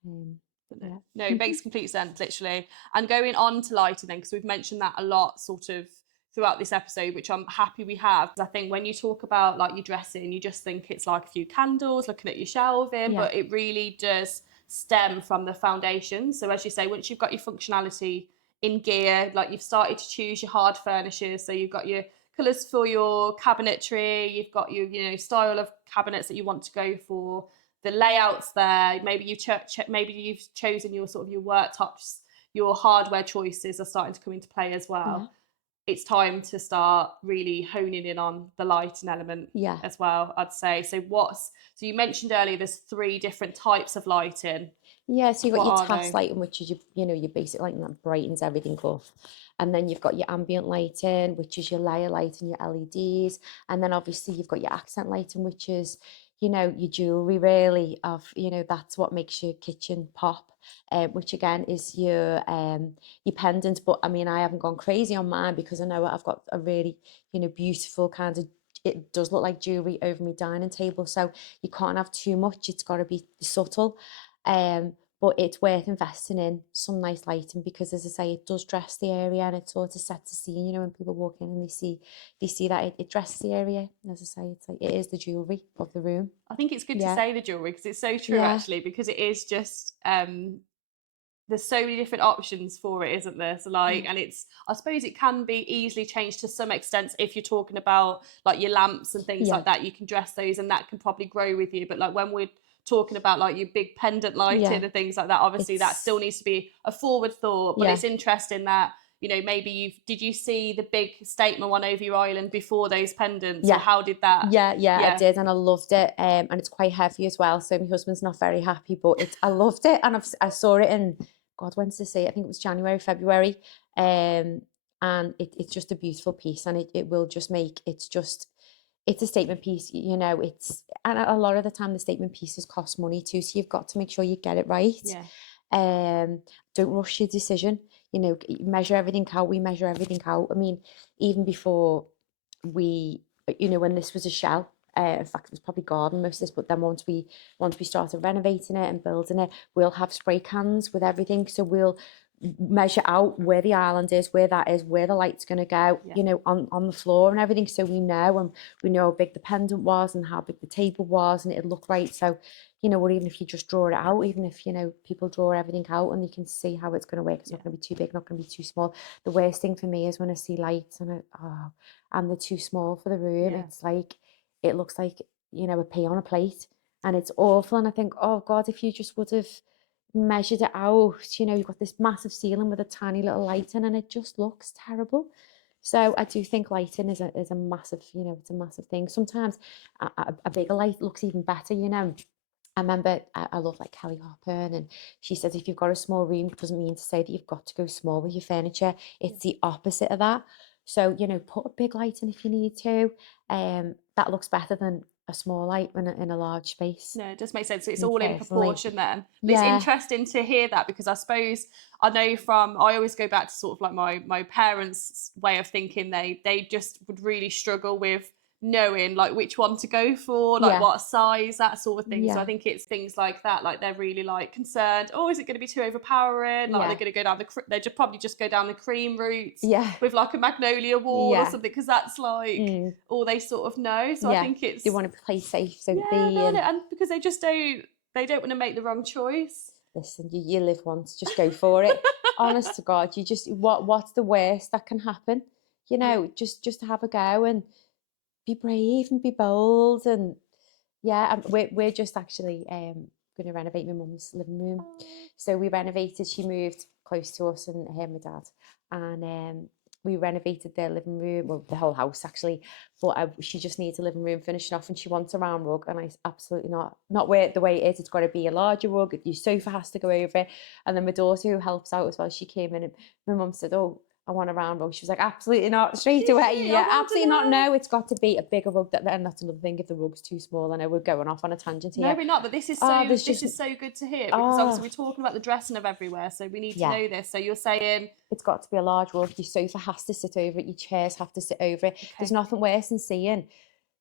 No, it makes complete sense, literally. And going on to lighting then, because we've mentioned that a lot sort of throughout this episode, which I'm happy we have. I think when you talk about like your dressing, you just think it's like a few candles, looking at your shelving, but it really does stem from the foundation. So as you say, once you've got your functionality in gear, like you've started to choose your hard furnishes, so you've got your colours for your cabinetry, you've got your style of cabinets that you want to go for, the layouts there, maybe you've chosen your sort of your worktops, your hardware choices are starting to come into play as well. It's time to start really honing in on the lighting element as well, I'd say. So you mentioned earlier there's 3 different types of lighting. Yeah, so you've got your task lighting, which is your basic lighting that brightens everything up. And then you've got your ambient lighting, which is your layer lighting, your LEDs. And then obviously you've got your accent lighting, which is, your jewellery really that's what makes your kitchen pop. Which again is your pendant. But I mean, I haven't gone crazy on mine because I know I've got a really, beautiful kind of it does look like jewellery over my dining table, so you can't have too much. It's got to be subtle. But it's worth investing in some nice lighting because, as I say, it does dress the area and it sort of sets the scene. You know, when people walk in and they see that it dresses the area. As I say, it's like it is the jewellery of the room. I think it's good to say the jewellery because it's so true actually, because it is just there's so many different options for it, isn't there? So like, and it's, I suppose it can be easily changed to some extent if you're talking about like your lamps and things like that. You can dress those and that can probably grow with you. But like when we're talking about like your big pendant lighting and things like that, obviously that still needs to be a forward thought. But it's interesting that, you know, maybe did you see the big statement one over your island before those pendants? Or how did that? Yeah, I did, and I loved it. And it's quite heavy as well, so my husband's not very happy, but I loved it, and I saw it in, God, when did I see it? I think it was January, February. And it's just a beautiful piece, and it will just make, it's a statement piece, you know, and a lot of the time the statement pieces cost money too, so you've got to make sure you get it right. Don't rush your decision, you know, measure everything out. We measure everything out. I mean, even before we, you know, when this was a shell, in fact it was probably garden most of this, but then once we started renovating it and building it, we'll have spray cans with everything, so we'll measure out where the island is, where that is, where the light's going to go, you know, on the floor and everything, so we know, and we know how big the pendant was and how big the table was, and it'd look right. So, you know, or even if you just draw it out, even if, you know, people draw everything out and you can see how it's going to work, it's not going to be too big, not going to be too small. The worst thing for me is when I see lights and and they're too small for the room. It's like, it looks like, you know, a pea on a plate, and it's awful. And I think, oh God, if you just would have measured it out, you know, you've got this massive ceiling with a tiny little light in, and it just looks terrible. So I do think lighting is a massive, you know, it's a massive thing. Sometimes a bigger light looks even better, you know. I remember I love like Kelly Harper, and she says if you've got a small room, it doesn't mean to say that you've got to go small with your furniture. It's the opposite of that. So, you know, put a big light in if you need to. That looks better than a small light in a large space. No, it does make sense. So it's all in Personally. proportion then. But it's interesting to hear that, because I suppose I know I always go back to sort of like my parents' way of thinking. They just would really struggle with knowing like which one to go for, like what size, that sort of thing. So I think it's things like that, like they're really like concerned, oh, is it going to be too overpowering, like they're going to go down they just probably just go down the cream route with like a magnolia wall or something, because that's like all they sort of know. So I think it's, they want to play safe, so and because they don't want to make the wrong choice. Listen, you live once, just go for it. Honest to God, you just, what's the worst that can happen, you know? Just to have a go and be brave and be bold. And we're just actually going to renovate my mum's living room. So we renovated, she moved close to us, and her and my dad, and we renovated their living room, well, the whole house actually, but she just needs a living room finishing off, and she wants a round rug, and I absolutely not where the way it is. It's got to be a larger rug, your sofa has to go over it. And then my daughter, who helps out as well, she came in and my mum said, oh, I want a round rug. She was like, absolutely not, straight away. Absolutely not. No, it's got to be a bigger rug. And that's another thing, if the rug's too small. I know we're going off on a tangent here. No, we're not, but this is so this is so good to hear, because obviously we're talking about the dressing of everywhere, so we need to know this. So you're saying it's got to be a large rug, your sofa has to sit over it, your chairs have to sit over it. There's nothing worse than seeing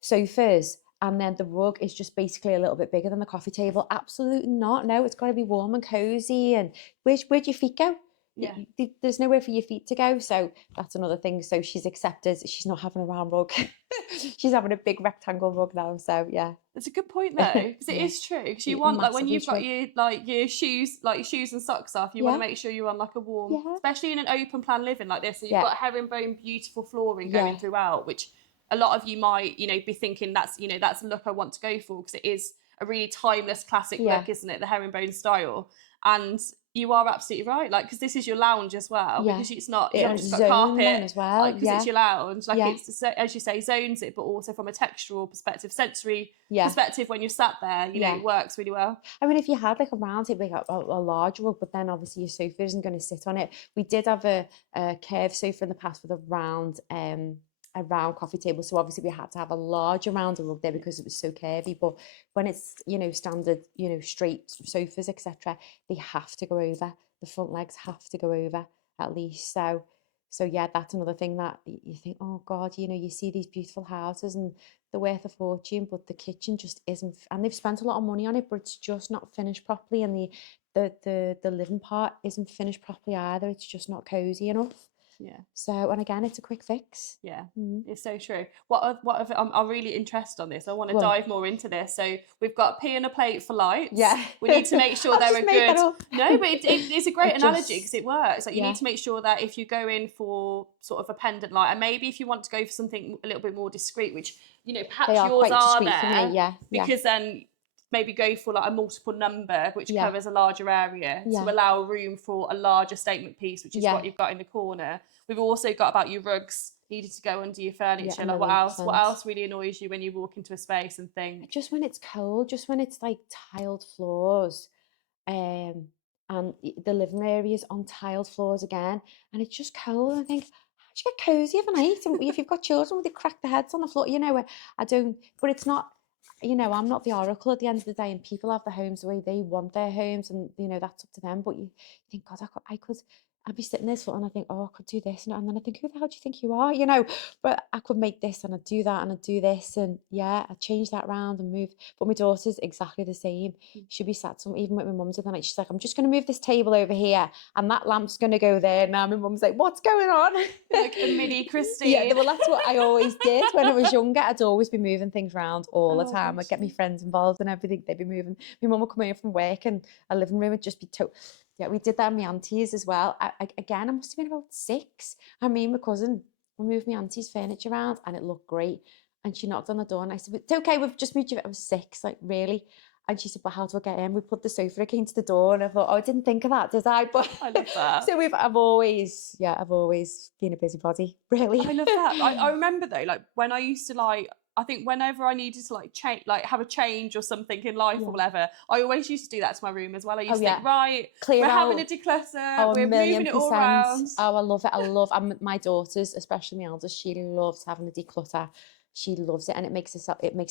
sofas and then the rug is just basically a little bit bigger than the coffee table. Absolutely not. No, it's got to be warm and cozy. And where'd your feet go? There's nowhere for your feet to go. So that's another thing. So she's accepted, she's not having a round rug. She's having a big rectangle rug now. So it's a good point though, because it is true, because you want, like, when you've got your shoes and socks off, you want to make sure you're on like a warm, especially in an open plan living like this. So you've got herringbone beautiful flooring going throughout, which a lot of you might, you know, be thinking that's a look I want to go for, because it is a really timeless classic look, isn't it, the herringbone style. And you are absolutely right, like, because this is your lounge as well, because it's not, you haven't just got carpet as well, because it's your lounge, like it's, as you say, zones it, but also from a textural perspective, sensory perspective, when you're sat there, you know, it works really well. I mean, if you had like a round table, like a large rug, but then obviously your sofa isn't going to sit on it. We did have a curved sofa in the past with a round coffee table, so obviously we had to have a larger round rug there because it was so curvy. But when it's, you know, standard, you know, straight sofas, etc., they have to go over, the front legs have to go over at least. So So yeah, that's another thing that you think, oh God, you know, you see these beautiful houses and they're worth a fortune, but the kitchen just isn't, and they've spent a lot of money on it, but it's just not finished properly, and the living part isn't finished properly either. It's just not cozy enough. Yeah. So, and again, it's a quick fix. Yeah, it's so true. I'm really interested on this. I want to Well, dive more into this. So we've got pea on a plate for lights. yeah. We need to make sure I've they're just a made that good. up. No, but it's a great It analogy just- because it works. Like you yeah. need to make sure that if you go in for sort of a pendant light, and maybe if you want to go for something a little bit more discreet, which perhaps They are yours quite are discreet for there, me, yeah. because then maybe go for like a multiple number which Yeah. covers a larger area Yeah. to allow room for a larger statement piece, which is Yeah. what you've got in the corner. We've also got about your rugs needed to go under your furniture. Yeah, like what else? 1,000,000%. What else really annoys you when you walk into a space and think? Just when it's cold, just when it's like tiled floors, and the living area is on tiled floors again, and it's just cold. I think, how do you get cozy overnight? And if you've got children, would they crack their heads on the floor? You know, I don't. But it's not. You know, I'm not the oracle at the end of the day, and people have their homes the way they want their homes, and you know that's up to them. But you think, God, I'd be sitting there and I think, oh, I could do this, and then I think, who the hell do you think you are? You know, but I could make this, and I'd do that, and I'd do this, and yeah, I'd change that round and move. But my daughter's exactly the same. She'd be sat even with my mum's the other night. She's like, I'm just going to move this table over here, and that lamp's going to go there. Now my mum's like, what's going on? Like a mini Christine. Yeah, well, that's what I always did when I was younger. I'd always be moving things around all the Oh, time. I'd get my friends involved and everything. They'd be moving. My mum would come in from work, and a living room would just be yeah, we did that in my auntie's as well. Again, I must have been about 6. And me and my cousin, we moved my auntie's furniture around, and it looked great. And she knocked on the door, and I said, it's okay, we've just moved you. I was 6, like, really? And she said, but how do I get in? We put the sofa against the door, and I thought, oh, I didn't think of that, did I? But I love that. So I've always been a busybody, really. I love that. I remember though, like when I used to I think whenever I needed to have a change or something in life or whatever, I always used to do that to my room as well. I used to think, right, clear we're out. having a declutter, we're moving it all 1,000,000%. around. Oh, I love it. My daughters, especially my eldest, she loves having a declutter. She loves it, and it makes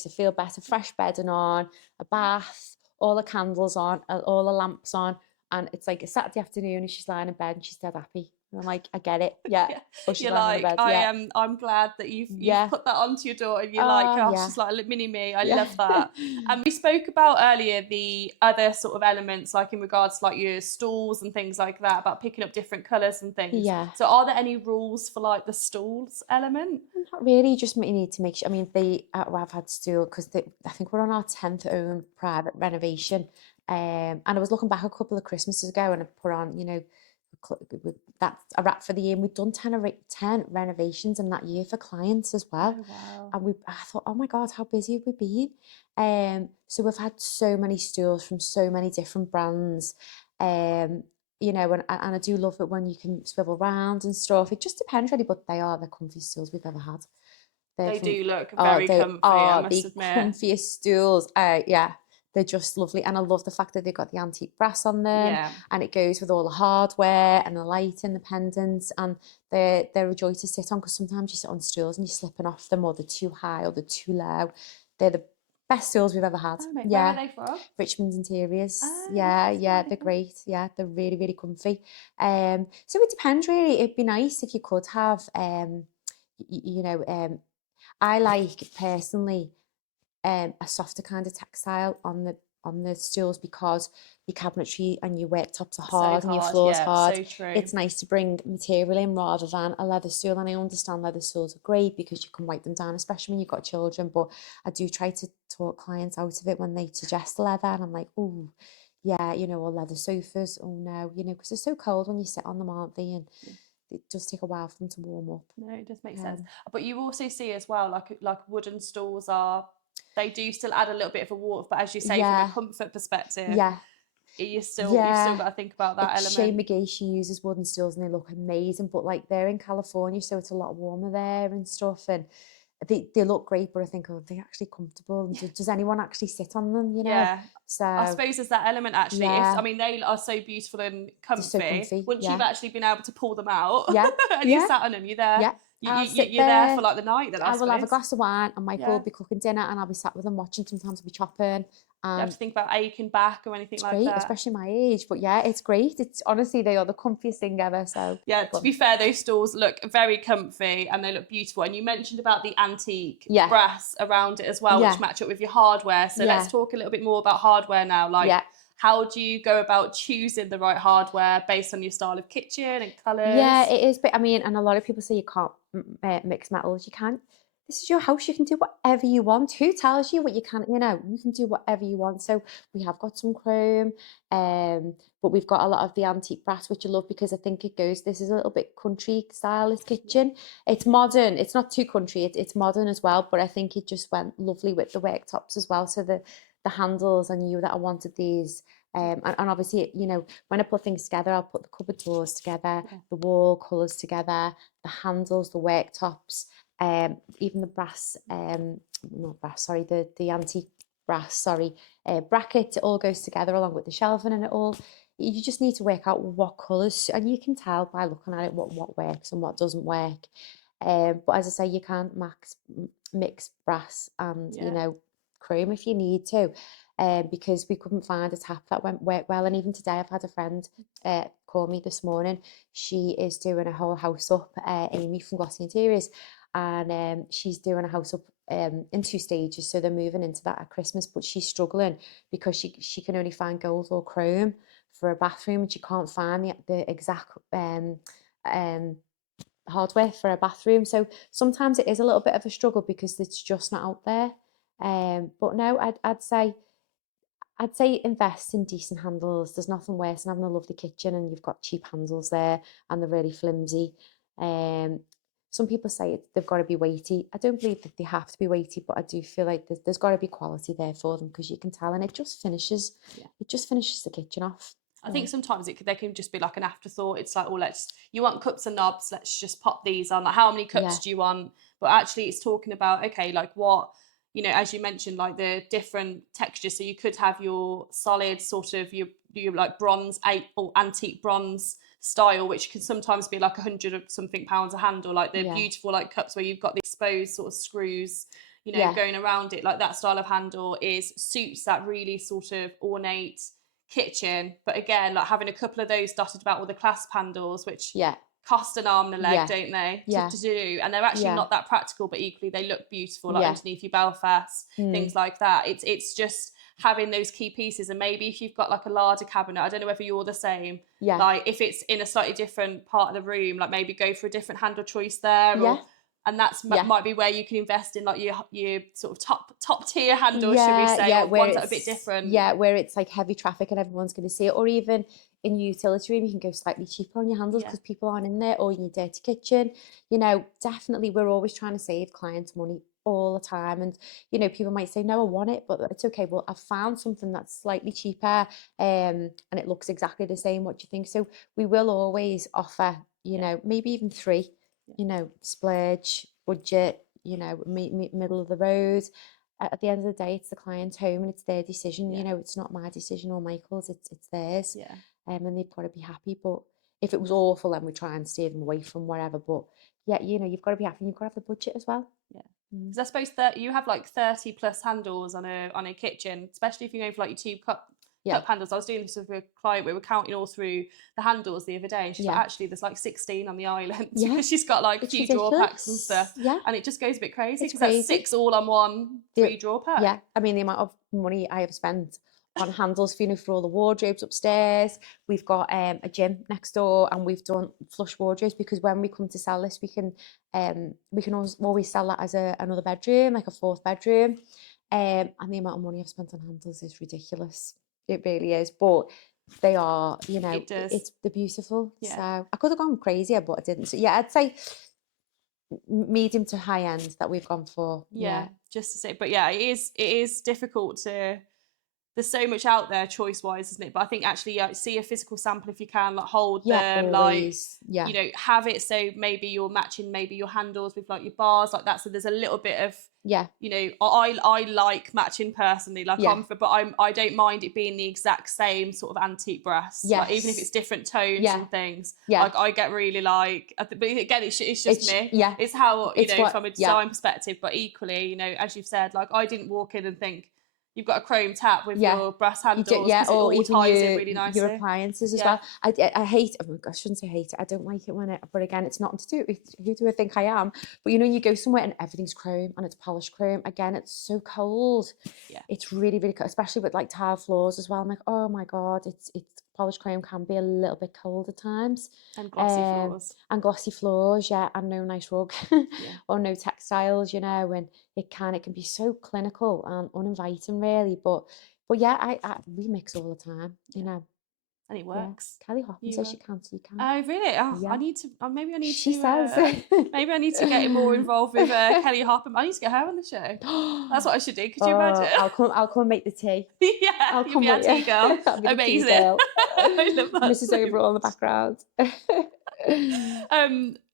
her feel better. Fresh bedding on, a bath, all the candles on, all the lamps on, and it's like a Saturday afternoon, and she's lying in bed and she's dead happy. And I'm like, I get it, yeah. You're like, I'm glad that you've put that onto your daughter. And you're like, gosh, she's like a mini me. I love that. And we spoke about earlier the other sort of elements, like in regards to like your stools and things like that, about picking up different colours and things. Yeah. So are there any rules for like the stools element? Not really. Just you need to make sure. I mean, I've had stool because I think we're on our 10th own private renovation. And I was looking back a couple of Christmases ago, and I put on, you know, that's a wrap for the year. And we've done 10 renovations in that year for clients as well. Oh, wow. And I thought, oh my God, how busy have we been? So we've had so many stools from so many different brands. You know, and I do love it when you can swivel round and stuff. It just depends really, but they are the comfiest stools we've ever had. They do look very comfy, I must admit. Comfiest stools. Yeah. They're just lovely, and I love the fact that they've got the antique brass on them, and it goes with all the hardware and the lighting, the pendants, and they're a joy to sit on, because sometimes you sit on stools and you're slipping off them, or they're too high or they're too low. They're the best stools we've ever had. Oh, mate, where are they from? Richmond's Interiors. Oh, they're great. Yeah, they're really, really comfy. So it depends really. It'd be nice if you could have, I like personally a softer kind of textile on the stools, because your cabinetry and your worktops are hard, and your floor's hard. So true. It's nice to bring material in rather than a leather stool, and I understand leather stools are great because you can wipe them down, especially when you've got children, but I do try to talk clients out of it when they suggest leather, and I'm like, oh yeah, you know, or leather sofas, oh no, you know, because they're so cold when you sit on them, aren't they? And it does take a while for them to warm up. No, it does make sense. But you also see as well, like wooden stools they do still add a little bit of a warmth, but as you say, from a comfort perspective, you've still got to think about that element. Shane McGee, she uses wooden stools and they look amazing, but like they're in California, so it's a lot warmer there and stuff, and they look great, but I think, are they actually comfortable? Does anyone actually sit on them, you know? Yeah. So I suppose there's that element actually. I mean, they are so beautiful and comfy. So comfy, once you've actually been able to pull them out and you you sat on them, you're there. Yeah. You're there for like the night. I will have a glass of wine, and Michael will be cooking dinner, and I'll be sat with him watching. Sometimes I'll be chopping, You have to think about aching back or anything It's like great, that. especially my age. But yeah, it's great. It's honestly, they are the comfiest thing ever. So yeah, to be fair, those stools look very comfy and they look beautiful. And you mentioned about the antique brass around it as well, which match up with your hardware. So let's talk a little bit more about hardware now. Like, how do you go about choosing the right hardware based on your style of kitchen and colours? Yeah, it is. But I mean, and a lot of people say you can't mix metals. You can't. This is your house. You can do whatever you want. Who tells you what you can't? You know, you can do whatever you want. So we have got some chrome, but we've got a lot of the antique brass, which I love because I think it goes. This is a little bit country style. This kitchen. It's modern. It's not too country. It's modern as well. But I think it just went lovely with the worktops as well. So the handles, I knew that I wanted these. And obviously, you know, when I put things together, I'll put the cupboard doors together, the wall colours together, the handles, the worktops, even the brass, not brass, sorry, the antique brass, sorry, bracket, it all goes together along with the shelving and it all. You just need to work out what colours, and you can tell by looking at it what works and what doesn't work. But as I say, you can't mix brass and, you know, chrome if you need to. Because we couldn't find a tap that worked well. And even today, I've had a friend call me this morning. She is doing a whole house up, Amy from Glossy Interiors, and she's doing a house up in 2 stages. So they're moving into that at Christmas, but she's struggling because she can only find gold or chrome for a bathroom, and she can't find the exact hardware for a bathroom. So sometimes it is a little bit of a struggle because it's just not out there. But no, I'd say invest in decent handles. There's nothing worse than having a lovely kitchen and you've got cheap handles there and they're really flimsy. Some people say they've got to be weighty. I don't believe that they have to be weighty, but I do feel like there's got to be quality there for them because you can tell, and it just finishes the kitchen off. I think sometimes they can just be like an afterthought. It's like, oh, you want cups and knobs, let's just pop these on. Like, how many cups do you want? But actually it's talking about, okay, like what, you know, as you mentioned, like the different textures. So you could have your solid sort of your like bronze or antique bronze style, which can sometimes be like 100 or something pounds a handle, like the beautiful like cups where you've got the exposed sort of screws, you know, going around it. Like that style of handle suits that really sort of ornate kitchen. But again, like having a couple of those dotted about with the clasp handles, which cost an arm and a leg, don't they, to do, and they're actually not that practical, but equally they look beautiful, like underneath your Belfast, things like that. It's just having those key pieces. And maybe if you've got like a larger cabinet, I don't know whether you're the same, like if it's in a slightly different part of the room, like maybe go for a different handle choice there, and that's might be where you can invest in like your sort of top tier handle, should we say, or ones that are a bit different. Where it's like heavy traffic and everyone's going to see it, or even in your utility room, you can go slightly cheaper on your handles because people aren't in there, or in your dirty kitchen. You know, definitely we're always trying to save clients money all the time. And, you know, people might say, no, I want it, but it's okay. Well, I've found something that's slightly cheaper and it looks exactly the same. What do you think? So we will always offer, you know, maybe even 3, you know, splurge, budget, you know, middle of the road. At the end of the day, it's the client's home and it's their decision. You know, it's not my decision or Michael's, it's theirs. And they've got to be happy. But if it was awful, then we try and steer them away from whatever. But yeah, you know, you've got to be happy and you've got to have the budget as well. Because I suppose that you have like 30 plus handles on a kitchen, especially if you go for like your tube cup handles. I was doing this with a client, we were counting all through the handles the other day, and she's like, actually there's like 16 on the island, because she's got like a few drawer packs and stuff, and it just goes a bit crazy because that's 6 all on one 3 drawer pack. I mean, the amount of money I have spent on handles for all the wardrobes upstairs. We've got a gym next door, and we've done flush wardrobes because when we come to sell this, we can always sell that as another bedroom, like a 4th bedroom. And the amount of money I've spent on handles is ridiculous. It really is. But they are, you know, they're beautiful. So I could have gone crazier, but I didn't. So I'd say medium to high end that we've gone for. Just to say, but it is difficult to. There's so much out there choice wise, isn't it? But I think actually see a physical sample if you can, like hold them, always. You know, have it so maybe you're matching maybe your handles with like your bars like that. So there's a little bit of you know, I like matching personally, like but I don't mind it being the exact same sort of antique brass. Like even if it's different tones and things. Like I get really like, but again it's just me. It's how, you know, from a design perspective, but equally, you know, as you've said, like I didn't walk in and think, you've got a chrome tap with your brass You do, handles, yeah, because it or all even ties in really nicely. your appliances as well. I hate, oh my gosh, I shouldn't say hate it. I don't like it when it, but again, it's nothing to do with who do I think I am. But you know, you go somewhere and everything's chrome and it's polished chrome. Again, it's so cold. Yeah. It's really, really cold, especially with like tile floors as well. I'm like, oh my God, it's polished chrome can be a little bit cold at times. And glossy floors. And glossy floors, yeah, and no nice rug or no textiles, you know, and it can be so clinical and uninviting really. But yeah, we mix all the time, you know. And it works. Kelly Hoppen says you can, so you can. Oh, really? Oh, Yeah. I need to, maybe I need She to, says. maybe I need to get more involved with Kelly Hoppen. I need to get her on the show. That's what I should do. Could you imagine? I'll come and make the tea. Yeah, I'll you'll be our tea girl. Amazing. Girl. I love that. Mrs. Overall in the background.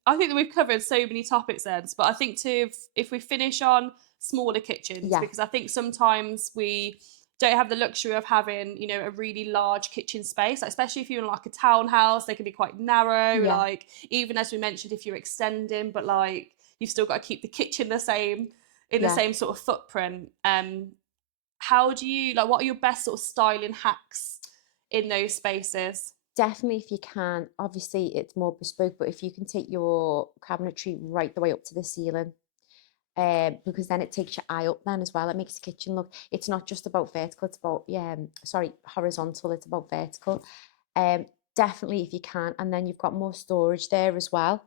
I think that we've covered so many topics then, but I think if we finish on smaller kitchens, because I think sometimes we don't have the luxury of having, you know, a really large kitchen space, like, especially if you're in like a townhouse, they can be quite narrow, like even as we mentioned, if you're extending, but like you've still got to keep the kitchen the same, in the same sort of footprint. How do you, like, what are your best sort of styling hacks in those spaces? Definitely, if you can, obviously it's more bespoke, but if you can take your cabinetry right the way up to the ceiling, because then it takes your eye up then as well. It makes the kitchen look, it's not just about vertical, it's about, horizontal, it's about vertical. Definitely if you can, and then you've got more storage there as well.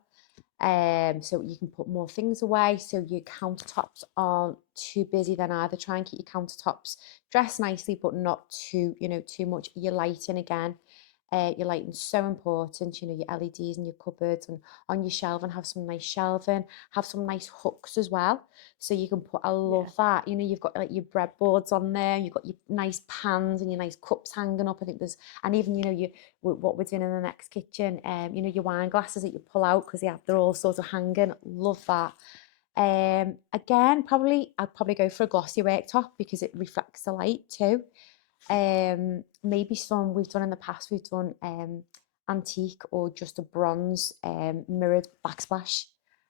So you can put more things away, so your countertops aren't too busy then either. Try and keep your countertops dressed nicely, but not too, too much. Your lighting again. Your lighting's so important, you know, your LEDs in your cupboards and on your shelving, have some nice shelving, have some nice hooks as well. So you can put, I love that, you know, you've got like your breadboards on there, you've got your nice pans and your nice cups hanging up. I think there's, and even, you know, what we're doing in the next kitchen, you know, your wine glasses that you pull out because they're all sort of hanging. Love that. Again, I'd probably go for a glossy worktop because it reflects the light too. Maybe some we've done in the past, we've done antique or just a bronze mirrored backsplash,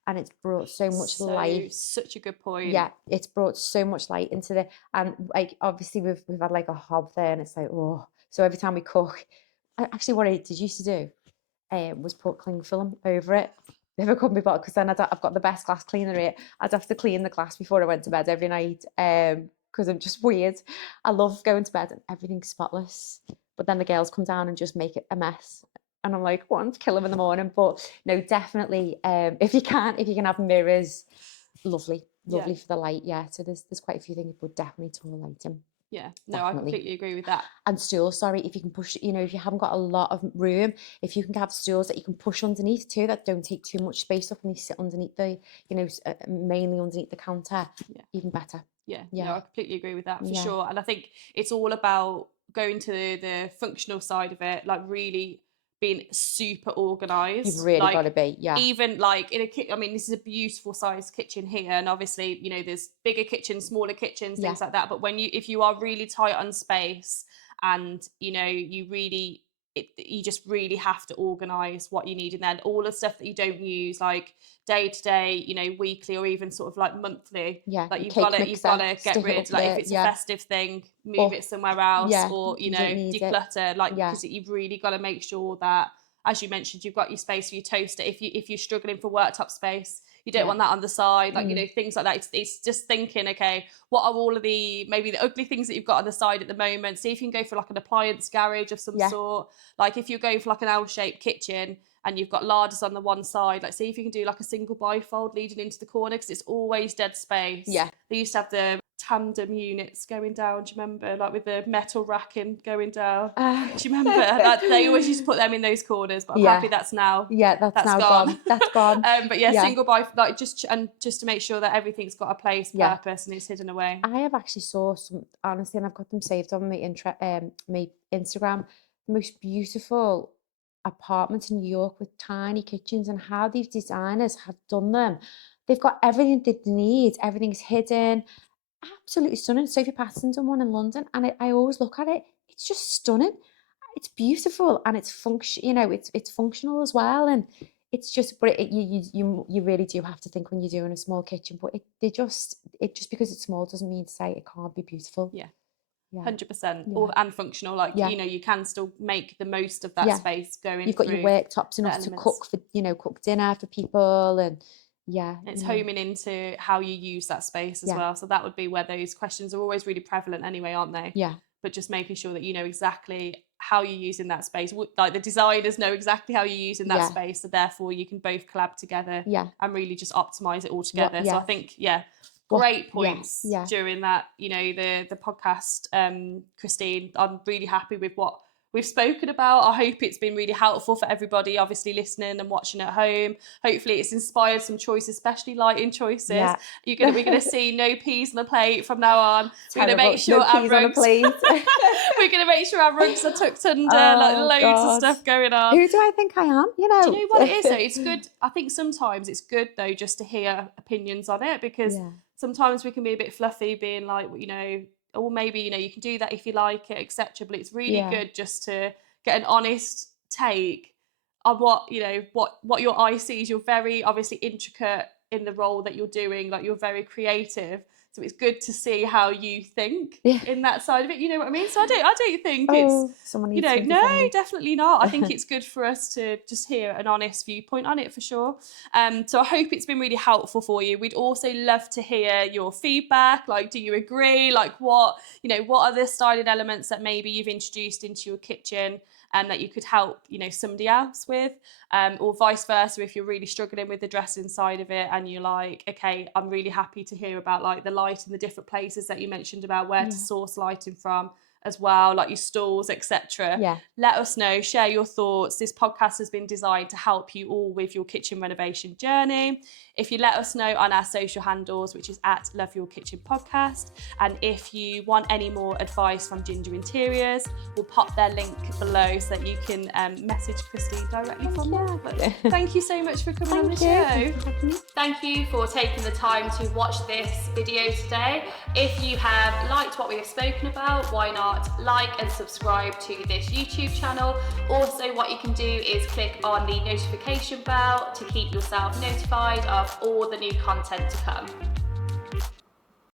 and it's brought so much light. Such a good point. Yeah, it's brought so much light into the, and like obviously we've had like a hob there, and it's like, oh, so every time we cook, actually what I did used to do was put cling film over it. Never couldn't be bothered, because then I've got the best glass cleaner here. I'd have to clean the glass before I went to bed every night, because I'm just weird. I love going to bed and everything's spotless, but then the girls come down and just make it a mess, and I'm like, want to kill them in the morning. But no, definitely, if you can have mirrors, lovely for the light. Yeah, so there's quite a few things, but definitely tall lighting. Yeah, no, definitely. I completely agree with that. And stools, sorry, if you can push, you know, if you haven't got a lot of room, if you can have stools that you can push underneath too, that don't take too much space up and they sit underneath the, you know, mainly underneath the counter, even better. Yeah, no, I completely agree with that for sure. And I think it's all about going to the functional side of it, like really being super organised. You've really got to be, Even like in a I mean, this is a beautiful sized kitchen here, and obviously, you know, there's bigger kitchens, smaller kitchens, things like that. But if you are really tight on space, and you know, you just really have to organise what you need in there, and all the stuff that you don't use, like day to day, you know, weekly or even sort of like monthly. Like you've got to get rid. Like if it's a festive thing, move it somewhere else, or you know, declutter. Like because you've really got to make sure that, as you mentioned, you've got your space for your toaster. If you're struggling for worktop space, you don't want that on the side, like you know, things like that. It's just thinking, okay, what are all of maybe the ugly things that you've got on the side at the moment? See if you can go for like an appliance garage of some sort. Like if you're going for like an L-shaped kitchen and you've got larders on the one side, like see if you can do like a single bifold leading into the corner, because it's always dead space. They used to have the tandem units going down, do you remember, like with the metal racking going down? Do you remember? Like, they always used to put them in those corners, but I'm happy that's now that's now gone. That's gone. But single like just to make sure that everything's got a place, purpose, and it's hidden away. I have actually saw some, honestly, and I've got them saved on my my Instagram, the most beautiful apartments in New York with tiny kitchens, and how these designers have done them. They've got everything they need, everything's hidden. Absolutely stunning. Sophie Patterson's done one in London, and I always look at it, it's just stunning. It's beautiful, and it's it's functional as well, and it's just, but you really do have to think when you're doing a small kitchen, but it just because it's small doesn't mean to say it can't be beautiful. 100%, and functional. Like you know, you can still make the most of that space going. You've got your worktops enough to cook for cook dinner for people, and it's homing into how you use that space as well. So that would be where those questions are always really prevalent anyway, aren't they? But just making sure that you know exactly how you're using that space. Like the designers know exactly how you're using that space, so therefore you can both collab together and really just optimize it all together. So I think great points during that, you know, the podcast, Christine. I'm really happy with what we've spoken about. I hope it's been really helpful for everybody, obviously listening and watching at home. Hopefully it's inspired some choices, especially lighting choices. We're gonna see no peas on the plate from now on. We're gonna make sure our rugs we're gonna make sure our rugs are tucked under, like loads of stuff going on. Who do I think I am? You know. Do you know what it is though? It's good. I think sometimes it's good though just to hear opinions on it, because sometimes we can be a bit fluffy, being like, you know, or maybe, you know, you can do that if you like it, etc. But it's really good just to get an honest take on what, you know, what your eye sees. You're very obviously intricate in the role that you're doing, like you're very creative. So it's good to see how you think in that side of it. You know what I mean? So I don't think it's, you know, no, definitely not. I think it's good for us to just hear an honest viewpoint on it for sure. So I hope it's been really helpful for you. We'd also love to hear your feedback. Like, do you agree? Like what are the styling elements that maybe you've introduced into your kitchen and that you could help, you know, somebody else with, or vice versa, if you're really struggling with the dressing side of it and you're like, okay, I'm really happy to hear about like the light in the different places that you mentioned about where to source lighting from as well, like your stalls, etc. Let us know, share your thoughts. This podcast has been designed to help you all with your kitchen renovation journey. If you let us know on our social handles, which is at Love Your Kitchen Podcast, and if you want any more advice from Ginger Interiors, we'll pop their link below so that you can message Christine directly from there. But thank you so much for coming on the show. Thank you for taking the time to watch this video today. If you have liked what we have spoken about, why not like and subscribe to this YouTube channel. Also, what you can do is click on the notification bell to keep yourself notified of all the new content to come.